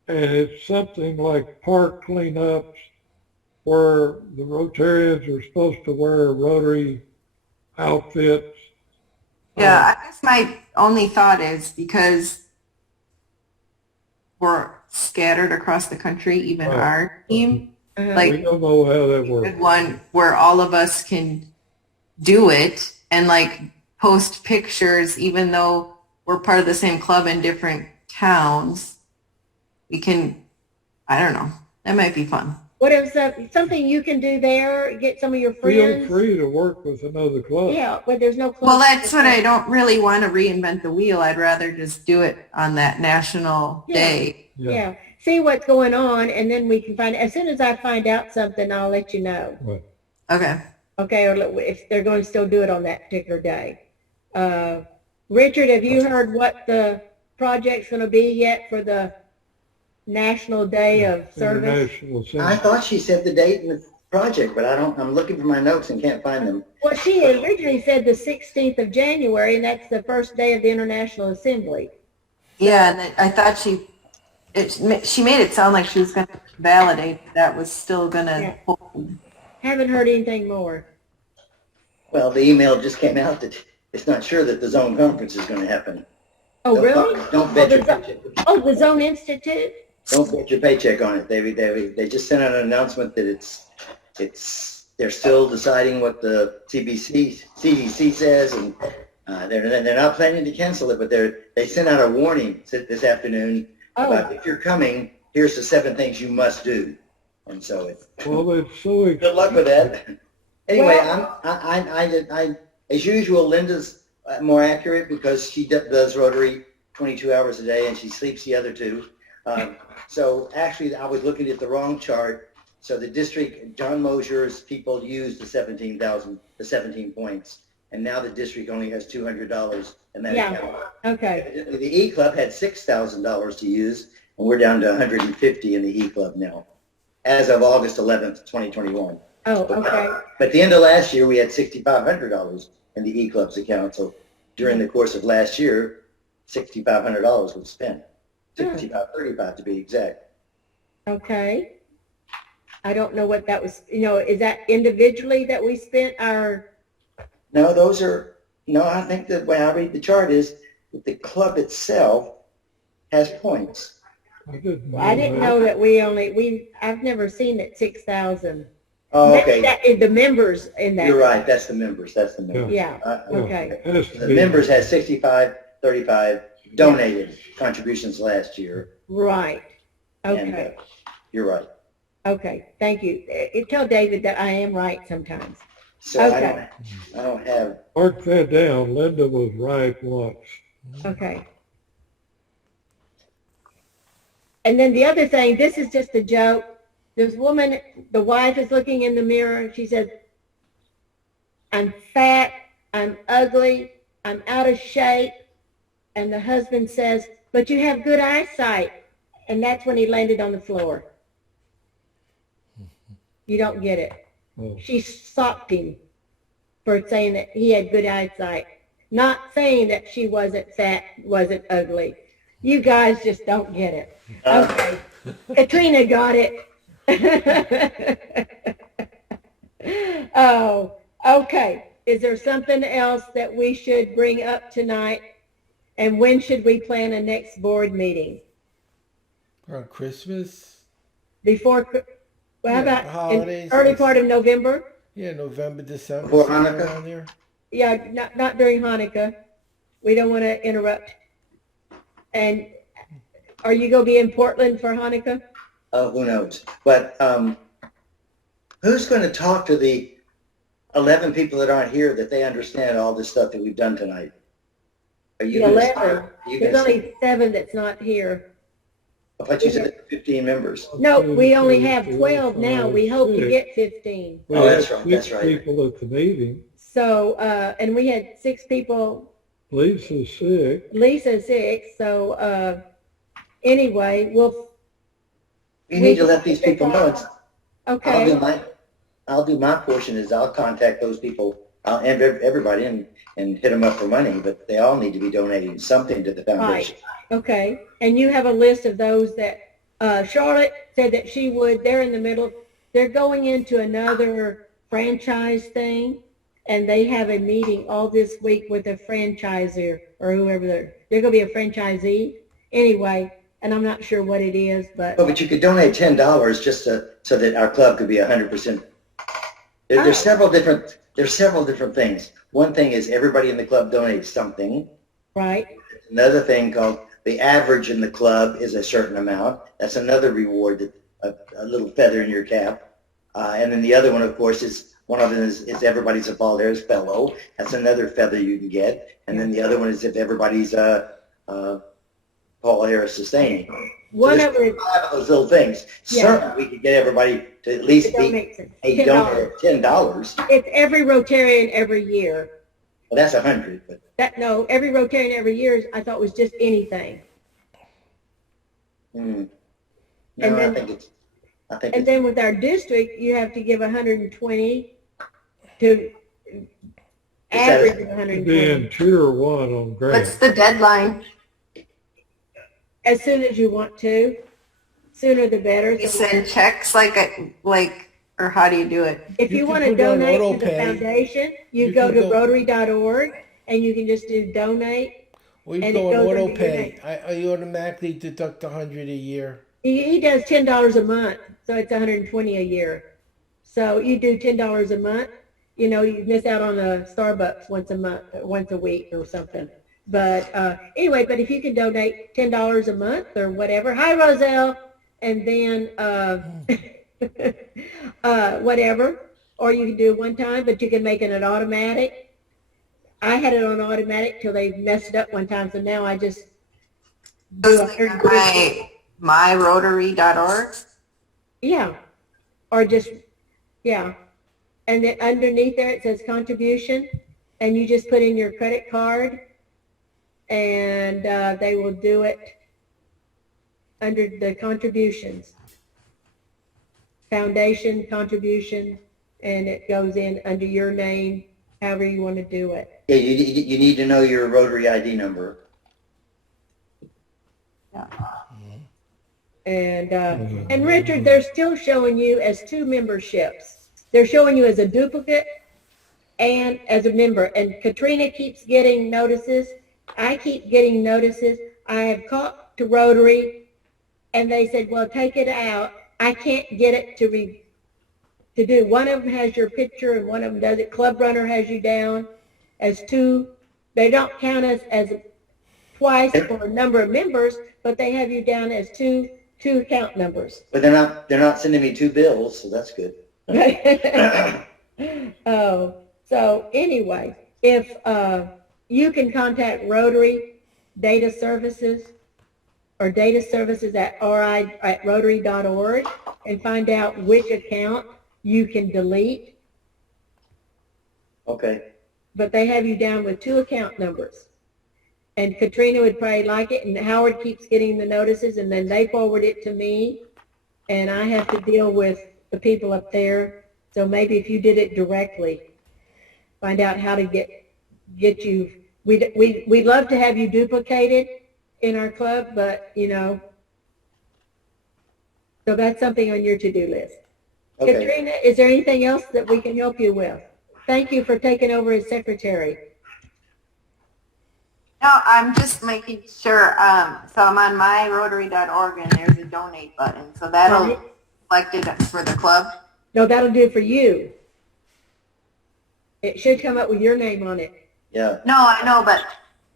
and it's something like park cleanups where the Rotarians are supposed to wear Rotary outfits. Yeah, I guess my only thought is because we're scattered across the country, even Right. our team, Uh-huh. like We don't know how that works. good one where all of us can do it and like post pictures, even though we're part of the same club in different towns. We can, I don't know, that might be fun. What if something you can do there, get some of your Feel friends? free to work with another club. Yeah, but there's no club. Well, that's what I don't really want to reinvent the wheel. I'd rather just do it on that national Yeah. day. Yeah, see what's going on, and then we can find, as soon as I find out something, I'll let you know. Right. Okay. Okay, or if they're going to still do it on that particular day. Richard, have you heard what the project's going to be yet for the National Day of Service? International I Assembly. thought she said the date in the project, but I'm looking for my notes and can't find them. Well, she originally said the 16th of January, and that's the first day of the International Assembly. Yeah, and I thought she made it sound like she was going to validate that was still going to Yeah. hold. Haven't heard anything more. Well, the email just came out that it's not sure that the zone conference is going to happen. Oh, really? Don't bet your Oh, paycheck. Oh, the Zone Institute? Don't bet your paycheck on it. They just sent out an announcement that they're still deciding what the CDC says, and they're not planning to cancel it, but they sent out a warning this afternoon about if you're coming, here's the 7 things you must do. And so Well, it's so good luck with that. Anyway, I as usual, Linda's more accurate because she does Rotary 22 hours a day and she sleeps the other 2. So actually, I was looking at the wrong chart. So the district, John Mosier's people used the 17 points, and now the district only has $200 in that Yeah. account. Okay. Evidently, the E Club had $6,000 to use, and we're down to 150 in the E Club now, as of August 11th, 2021. Oh, okay. But at the end of last year, we had $6,500 in the E Club's account. So during the course of last year, $6,500 was spent. $6,535 to be exact. Okay. I don't know what that was, is that individually that we spent our, No, I think the way I read the chart is that the club itself has points. I didn't I didn't know that I've never seen it 6,000. Oh, Maybe okay. that is the members in that. You're right. That's the members. That's the members. Yeah, Uh, okay. It has to The be- members had 65, 35 donated contributions last year. Right. And, Okay, you're right. okay, thank you. Tell David that I am right sometimes. So Okay. I don't have, Mark that down. Linda was right once. Okay. And then the other thing, this is just a joke. This woman, the wife is looking in the mirror. She says, I'm fat, I'm ugly, I'm out of shape. And the husband says, but you have good eyesight. And that's when he landed on the floor. You don't get it. Oh. She socked him for saying that he had good eyesight, not saying that she wasn't fat, wasn't ugly. You guys just don't get it. Okay. Katrina got it. Oh, okay. Is there something else that we should bring up tonight? And when should we plan a next board meeting? On Christmas? Before, well, how Yeah, about in holidays, early yes. part of November? Yeah, November, December. Before somewhere Hanukkah? around there. Yeah, not during Hanukkah. We don't want to interrupt. And are you going to be in Portland for Hanukkah? who knows? But who's going to talk to the 11 people that aren't here that they understand all this stuff that we've done tonight? Are you The going 11. to There's only 7 that's not here. I thought you said there were 15 members. No, we only have 12 now. We hope to get 15. We Oh, that's had right, that's 6 right. people at the meeting. So, and we had 6 people. Lisa's sick. Lisa's 6. So, anyway, You need to let these people know. okay. I'll do my portion is I'll contact those people and everybody and hit them up for money, but they all need to be donating something to the foundation. Okay, and you have a list of those that, Charlotte said that she would, they're in the middle, they're going into another franchise thing, and they have a meeting all this week with a franchisor, or whoever they're going to be a franchisee, anyway, and I'm not sure what it is, but. Oh, but you could donate $10 just so that our club could be 100%. There's several different things. One thing is everybody in the club donates something. Right, Another thing called the average in the club is a certain amount. That's another reward, a little feather in your cap. And then the other one, of course, is one of them is everybody's a Paul Harris fellow. That's another feather you can get. And then the other one is if everybody's Paul Harris sustaining. one So of them, there's 5 of those little things. Yeah. Certainly, we could get everybody to at least it don't be make sense. a $10. donor of $10. It's every Rotarian every year. Well, that's 100, but No, every Rotarian every year, I thought was just anything. no, And then- I think And it's, then with our district, you have to give 120 to average of To be 120 in tier 1 on What's grants. the deadline? as soon as you want to. Sooner the better. You send checks or how do you do it? If You you can want to put it on donate to auto the pay. foundation, you You go can to go- Rotary.org and you can just do donate. Or you And go it on goes auto under your pay. I automatically deduct 100 a year. He does $10 a month, so it's 120 a year. So you do $10 a month, you miss out on a Starbucks once a week or something. But anyway, but if you can donate $10 a month or whatever, hi Roselle, and then whatever, or you can do it one time, but you can make it an automatic. I had it on automatic till they messed it up one time, so now I just do 150. myrotary.org. Yeah, or just, yeah. And then underneath there, it says contribution, and you just put in your credit card, and they will do it under the contributions. Foundation contribution, and it goes in under your name, however you want to do it. yeah, you need to know your Rotary ID number. And Richard, they're still showing you as 2 memberships. They're showing you as a duplicate and as a member. And Katrina keeps getting notices. I keep getting notices. I have talked to Rotary and they said, well, take it out. I can't get it to do. One of them has your picture and one of them doesn't. Club Runner has you down as two. They don't count us as twice for a number of members, but they have you down as two account numbers. But they're not sending me two bills, so that's good. Oh, so anyway, if you can contact Rotary Data Services or data services at rotary.org and find out which account you can delete, Okay. but they have you down with two account numbers. And Katrina would probably like it, and Howard keeps getting the notices, and then they forward it to me, and I have to deal with the people up there. So maybe if you did it directly, find out how to get you. We'd love to have you duplicated in our club, but you know, so that's something on your to-do list. Okay. Katrina, is there anything else that we can help you with? Thank you for taking over as secretary. No, I'm just making sure, so I'm on myrotary.org and there's a donate button. So that'll select it for the club. No, that'll do it for you. It should come up with your name on it. Yeah. No, I know, but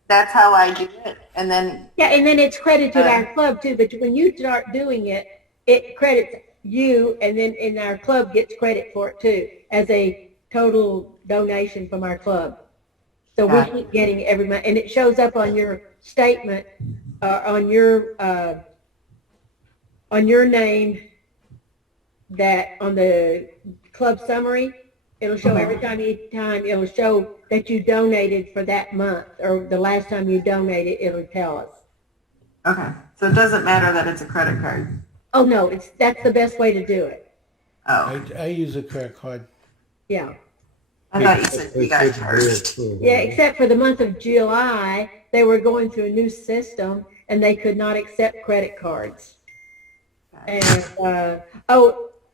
that's how I do it. And then, Yeah, and then it's credited our club too, but when you start doing it, it credits you, and then in our club gets credit for it too, as a total donation from our club. So we keep getting it every month, and it shows up on your statement, on your name, that on the club summary, it'll show every time it'll show that you donated for that month, or the last time you donated, it'll tell us. okay. So it doesn't matter that it's a credit card. Oh, no, that's the best way to do it. Oh, I use a credit card. Yeah. I thought you said you got charged. Yeah, except for the month of July, they were going through a new system and they could not accept credit cards. And,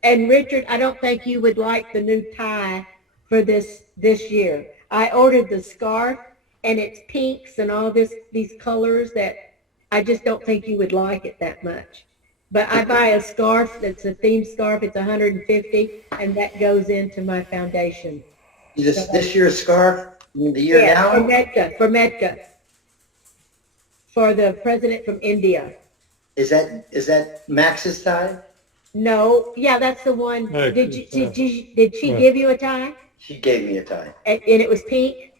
and Richard, I don't think you would like the new tie for this year. I ordered the scarf and it's pinks and all these colors that I just don't think you would like it that much. But I buy a scarf that's a theme scarf. It's $150, and that goes into my foundation. This year's scarf, you mean the year now? For Metka, for the president from India. Is that Max's tie? No, yeah, that's the one. Max's Did she give you a tie? She gave me a tie. And it was pink?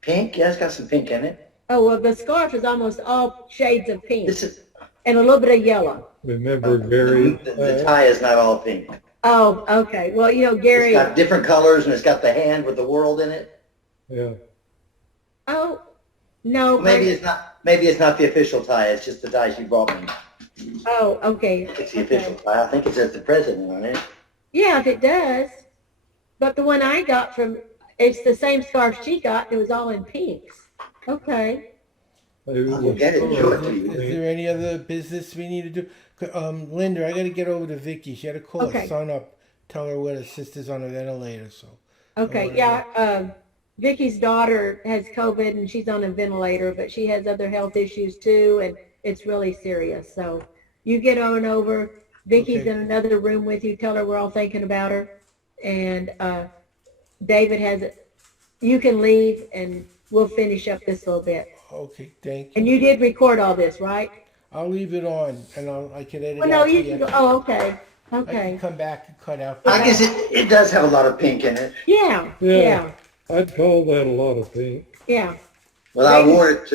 Pink? Yeah, it's got some pink in it. Oh, well, the scarf is almost all shades of pink This is and a little bit of yellow. Remember Gary? the tie is not all pink. Oh, okay. Well, you know, Gary. It's got different colors and it's got the hand with the world in it. Yeah. Oh, no. Maybe it's not the official tie. It's just the tie she brought me. Oh, okay. It's the official tie. I think it says the president on it. Yeah, if it does. But the one I got it's the same scarf she got. It was all in pinks. Okay. Maybe I'll get it and show it to you. Is there any other business we need to do? Linda, I got to get over to Vicky. She had to call her son up, tell her what her sister's on a ventilator. So. Okay, yeah. Vicky's daughter has COVID and she's on a ventilator, but she has other health issues too, and it's really serious. So you get on over. Vicky's in another room with you. Tell her we're all thinking about her. And David has it. You can leave and we'll finish up this little bit. Okay, thank you. And you did record all this, right? I'll leave it on, and I can edit Oh, it no, out. you can go. Oh, okay. I Okay. can come back and cut out. I guess it does have a lot of pink in it. Yeah, yeah, I'd call that a lot of pink. yeah. Well, I wore it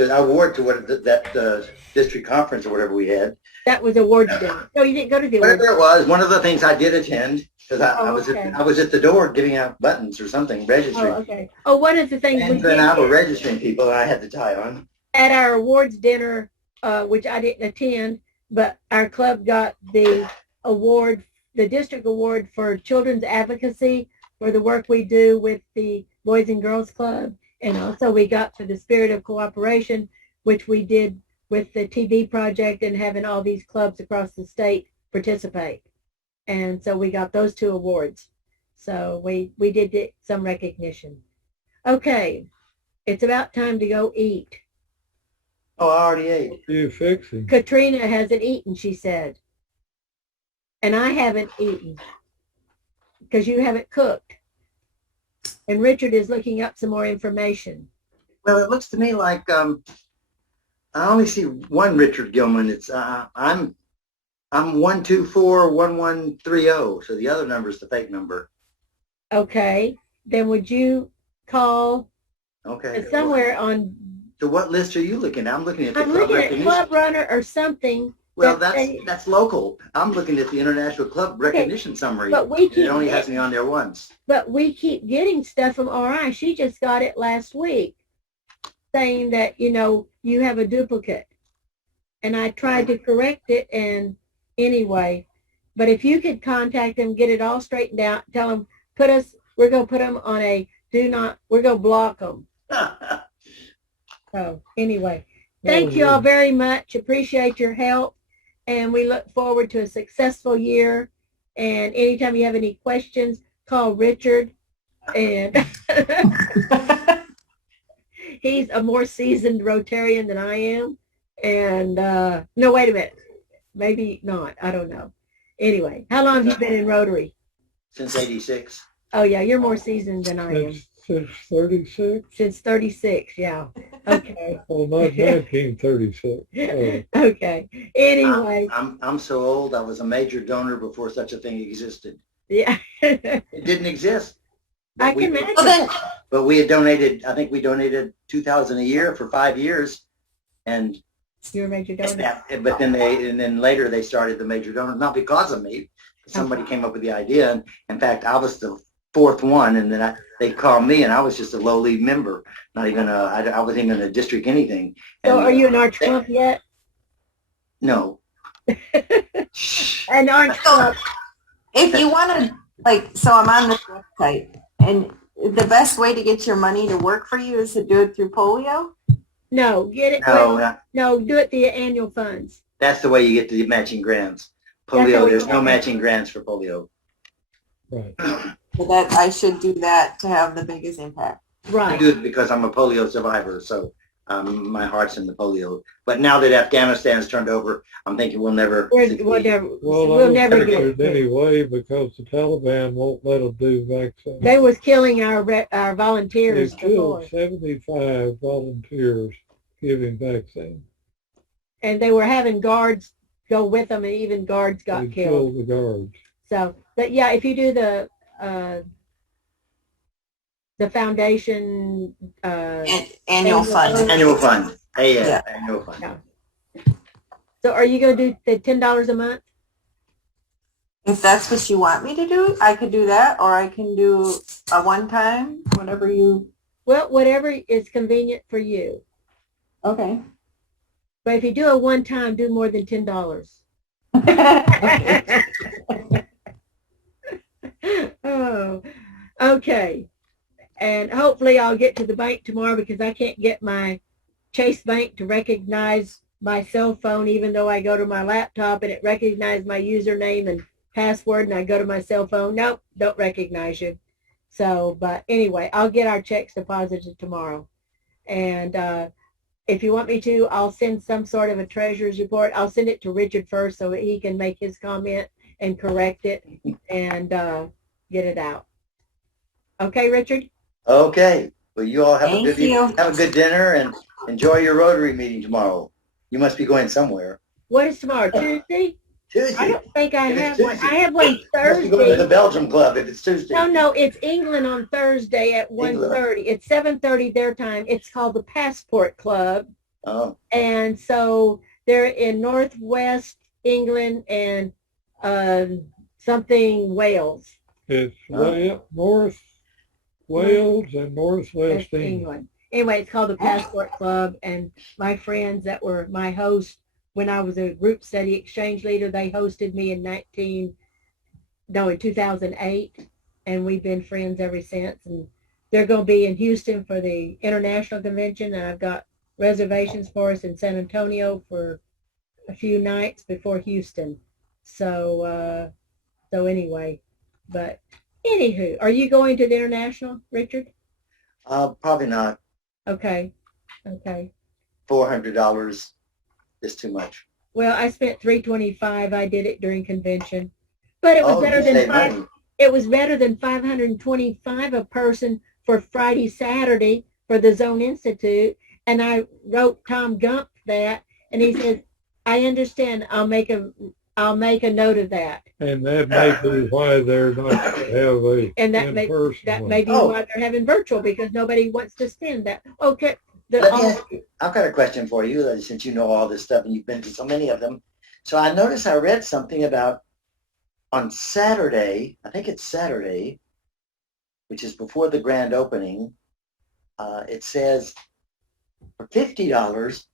to what that district conference or whatever we had. That was awards day. No, you didn't go to the awards. Whatever it was, one of the things I did attend because I Oh, was okay. I was at the door giving out buttons or something, Oh, registering. okay. Oh, one of the things we And then did I was registering people and I had the tie on. at our awards dinner, which I didn't attend, but our club got the award, the district award for children's advocacy for the work we do with the Boys and Girls Club. And also we got for the spirit of cooperation, which we did with the TB project and having all these clubs across the state participate. And so we got those 2 awards. So we did get some recognition. Okay, it's about time to go eat. Oh, I already ate. What are you fixing? Katrina hasn't eaten, she said. And I haven't eaten because you haven't cooked. And Richard is looking up some more information. Well, it looks to me like I only see one Richard Gilman. It's I'm 1241130. So the other number is the fake number. Okay. Then would you call Okay. somewhere on, So what list are you looking at? I'm looking at the I'm club looking at recognition. Club Runner or something. Well, that they- that's local. I'm looking at the International Club recognition summary. But we It keep only has getting, me on there once. but we keep getting stuff from RI. She just got it last week saying that, you have a duplicate. And I tried to correct it, and anyway, but if you could contact them, get it all straightened out, tell them, we're going to put them on we're going to block them. So anyway, thank you all very much. Appreciate your help. And we look forward to a successful year. And anytime you have any questions, call Richard. And he's a more seasoned Rotarian than I am. And no, wait a minute. Maybe not. I don't know. Anyway, how long have you been in Rotary? Since 86. Oh, yeah, you're more seasoned than I am. Since 36? Since 36, yeah. Okay. Oh, not 1936. Oh. Okay. Anyway, I'm so old. I was a major donor before such a thing existed. yeah. It didn't exist. I But we- can imagine. Well, then, But we had donated, I think we donated 2,000 a year for 5 years. And You're a major donor. but then later they started the major donor, not because of me. Somebody came up with the idea. And in fact, I was the fourth one, and then they called me, and I was just a lowly member, not even I wasn't even a district anything. So And, are you an Orange Club yet? No. An Orange Club. if you want to, so I'm on this website, and the best way to get your money to work for you is to do it through polio. No, get it. No, No, do it via annual funds. that's the way you get the matching grants. That's how Polio, we there's get no it. matching grants for polio. Right. So that I should do that to have the biggest impact. I Right. do it because I'm a polio survivor, so my heart's in the polio. But now that Afghanistan's turned over, I'm thinking we'll never succeed. We'll Well, never I get don't think it. anyway because the Taliban won't let them do vaccines. They was killing our They volunteers before, killed 75 volunteers giving vaccines. and they were having guards go with them, and even guards They got killed. killed the guards. So, but yeah, if you do the foundation, Annual fund. Annual fund. Hey, Yeah. annual fund. Yeah. So are you going to do the $10 a month? If that's what you want me to do, I could do that, or I can do a one-time, whatever you. Well, whatever is convenient for you. Okay. But if you do a one time, do more than $10. Oh, okay. And hopefully I'll get to the bank tomorrow because I can't get my Chase Bank to recognize my cell phone, even though I go to my laptop and it recognizes my username and password, and I go to my cell phone. Nope, don't recognize you. So, but anyway, I'll get our checks deposited tomorrow. And if you want me to, I'll send some sort of a treasurer's report. I'll send it to Richard first so that he can make his comment and correct it and get it out. Okay, Richard? Okay. Well, you all have Thank a good you. have a good dinner and enjoy your Rotary meeting tomorrow. You must be going somewhere. What is tomorrow? Tuesday? I Tuesday. don't think I If it's have one. Tuesday. I have one You must be going to the Thursday. Belgium Club if it's Tuesday. No, it's England on Thursday at England. 1:30. It's 7:30 their time. It's called the Passport Club. Oh, And so they're in Northwest England and something Wales. It's Oh. way up north Wales and northwest That's England. England. Anyway, it's called the Passport Club, and my friends that were my host when I was a group study exchange leader, they hosted me in 2008, and we've been friends ever since. And they're going to be in Houston for the International Convention, and I've got reservations for us in San Antonio for a few nights before Houston. So, anyway, but anywho, are you going to the International, Richard? probably not. Okay. $400 is too much. Well, I spent $325. I did it during convention, but it was Oh, better you than save five. money. It was better than $525 a person for Friday, Saturday for the Zone Institute. And I wrote Tom Gump that, and he said, "I understand. I'll make a note of that." And that may be why they're not going to have a And that may in-person one. be Oh. why they're having virtual, because nobody wants to spend that. Okay. Let me ask you, I've got a question for you, since you know all this stuff and you've been to so many of them. So I noticed I read something about on Saturday, I think it's Saturday, which is before the grand opening, it says for $50,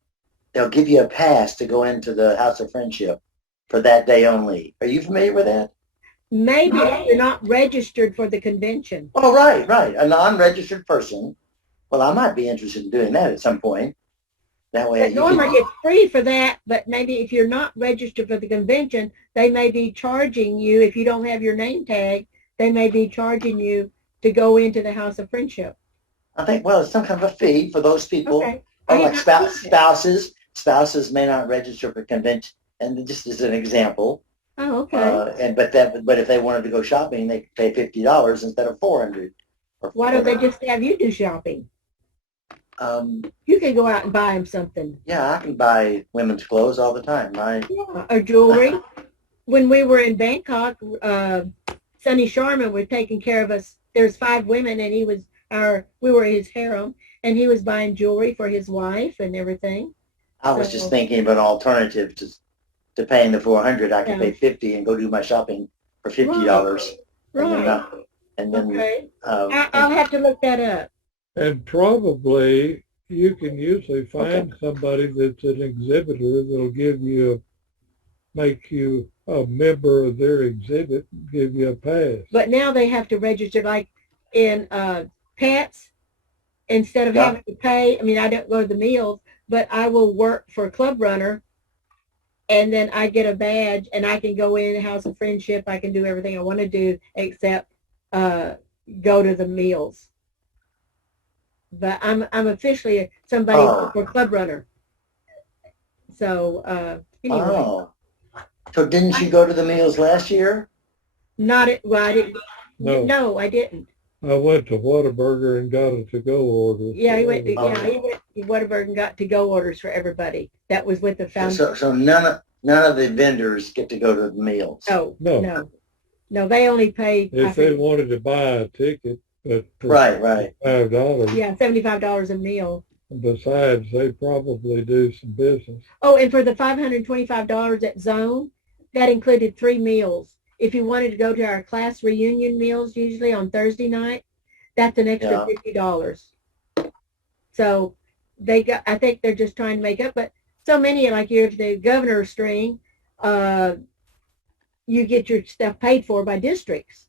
they'll give you a pass to go into the House of Friendship for that day only. Are you familiar with that? Maybe if you're not registered for the convention. Oh, right. A non-registered person. Well, I might be interested in doing that at some point. That way But you normally can, it's free for that, but maybe if you're not registered for the convention, they may be charging you, if you don't have your name tag, they may be charging you to go into the House of Friendship. I think, well, it's some kind of a fee for those people. Okay. Or I like did not see that. spouses may not register for convention, and just as an example. Oh, okay. But if they wanted to go shopping, they could pay $50 instead of $400. Why don't they just have you do shopping? You can go out and buy them something. Yeah, I can buy women's clothes all the time. Yeah, or jewelry. When we were in Bangkok, Sonny Sharman was taking care of us. There's 5 women, and we were his harem, and he was buying jewelry for his wife and everything. I was just thinking of an alternative to paying the $400. I could pay $50 and go do my shopping for $50. Right. And then Okay. I'll have to look that up. And probably you can usually find somebody that's an exhibitor that'll make you a member of their exhibit, give you a pass. But now they have to register, like in pets, instead of having to pay. I mean, I don't go to the meals, but I will work for Club Runner, and then I get a badge, and I can go in House of Friendship. I can do everything I want to do except go to the meals. But I'm officially somebody for Club Runner. So anyway. Oh. So didn't you go to the meals last year? Well, I didn't. No. No, I didn't. I went to Whataburger and got a to-go order. Yeah, he went to Whataburger and got to-go orders for everybody. That was with the foundation. So none of the vendors get to go to the meals. No, they only pay. If they wanted to buy a ticket, but for Right. $5. Yeah, $75 a meal. Besides, they probably do some business. Oh, and for the $525 at Zone, that included 3 meals. If you wanted to go to our class reunion meals, usually on Thursday night, that's an extra $50. So I think they're just trying to make up, but so many, like you're the governor string, you get your stuff paid for by districts,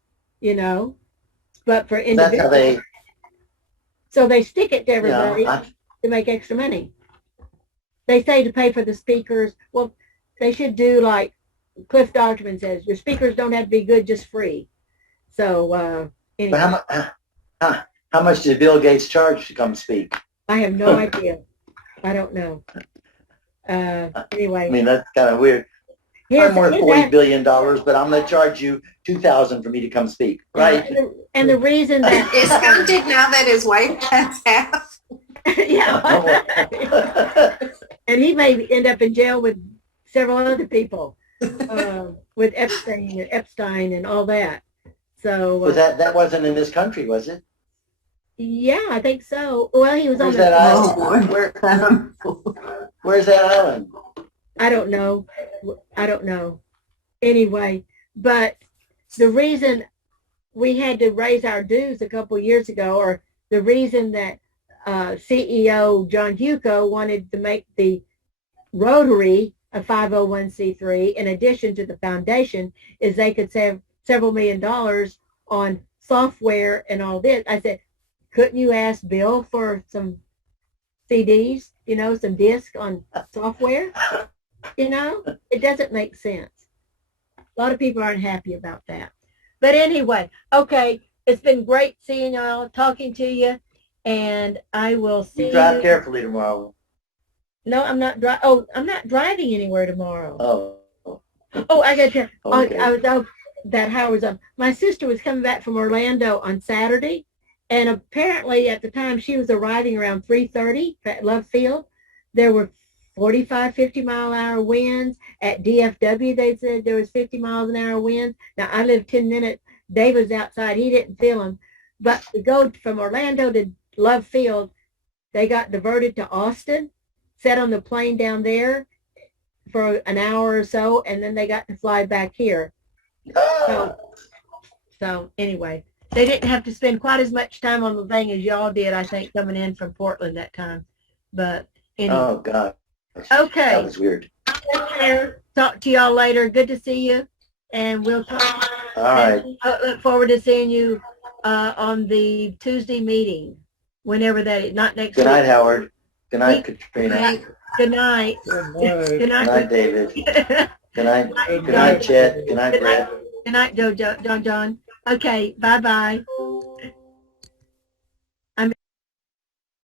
but for individuals. That's how So they stick it to everybody to make extra money. They say to pay for the speakers. Well, they should do like Cliff Document says, your speakers don't have to be good, just free. So anyway. But how much did Bill Gates charge to come speak? I have no idea. I don't know. Anyway. I mean, that's kind of weird. I'm worth $40 billion, but I'm going to charge you $2,000 for me to come speak, right? And the reason that Discounted now that his wife has half. yeah. And he may end up in jail with several other people, with Epstein and all that. So Was that wasn't in this country, was it? yeah, I think so. Well, he was Where's on that the. island? Where's that island? I don't know. Anyway, but the reason we had to raise our dues a couple of years ago, or the reason that CEO John Huco wanted to make the Rotary a 501c3 in addition to the foundation, is they could save several $1 million on software and all this. I said, couldn't you ask Bill for some CDs, some discs on software? It doesn't make sense. A lot of people aren't happy about that. But anyway, okay, it's been great seeing y'all, talking to you, and I will see you. Drive carefully tomorrow. No, I'm not I'm not driving anywhere tomorrow. Oh, Oh, I got you. Okay. I was that Howard's on. My sister was coming back from Orlando on Saturday, and apparently at the time she was arriving around 3:30 at Love Field, there were 45, 50-mile-an-hour winds. At DFW, they said there was 50 miles an hour winds. Now, I live 10 minutes. Dave was outside. He didn't feel them. But to go from Orlando to Love Field, they got diverted to Austin, sat on the plane down there for an hour or so, and then they got to fly back here. So anyway, they didn't have to spend quite as much time on the thing as y'all did, I think, coming in from Portland that time. But anyway. oh God. Okay. That was weird. Take care. Talk to y'all later. Good to see you. And we'll talk. All right. I look forward to seeing you on the Tuesday meeting, whenever that is. Not next Good night, week. Howard. Good night, Katrina. Good night. Good night. Good Good night. night, David. Good Good night. Good night, Chet. Good night, Brett. night, John. Okay. Bye-bye.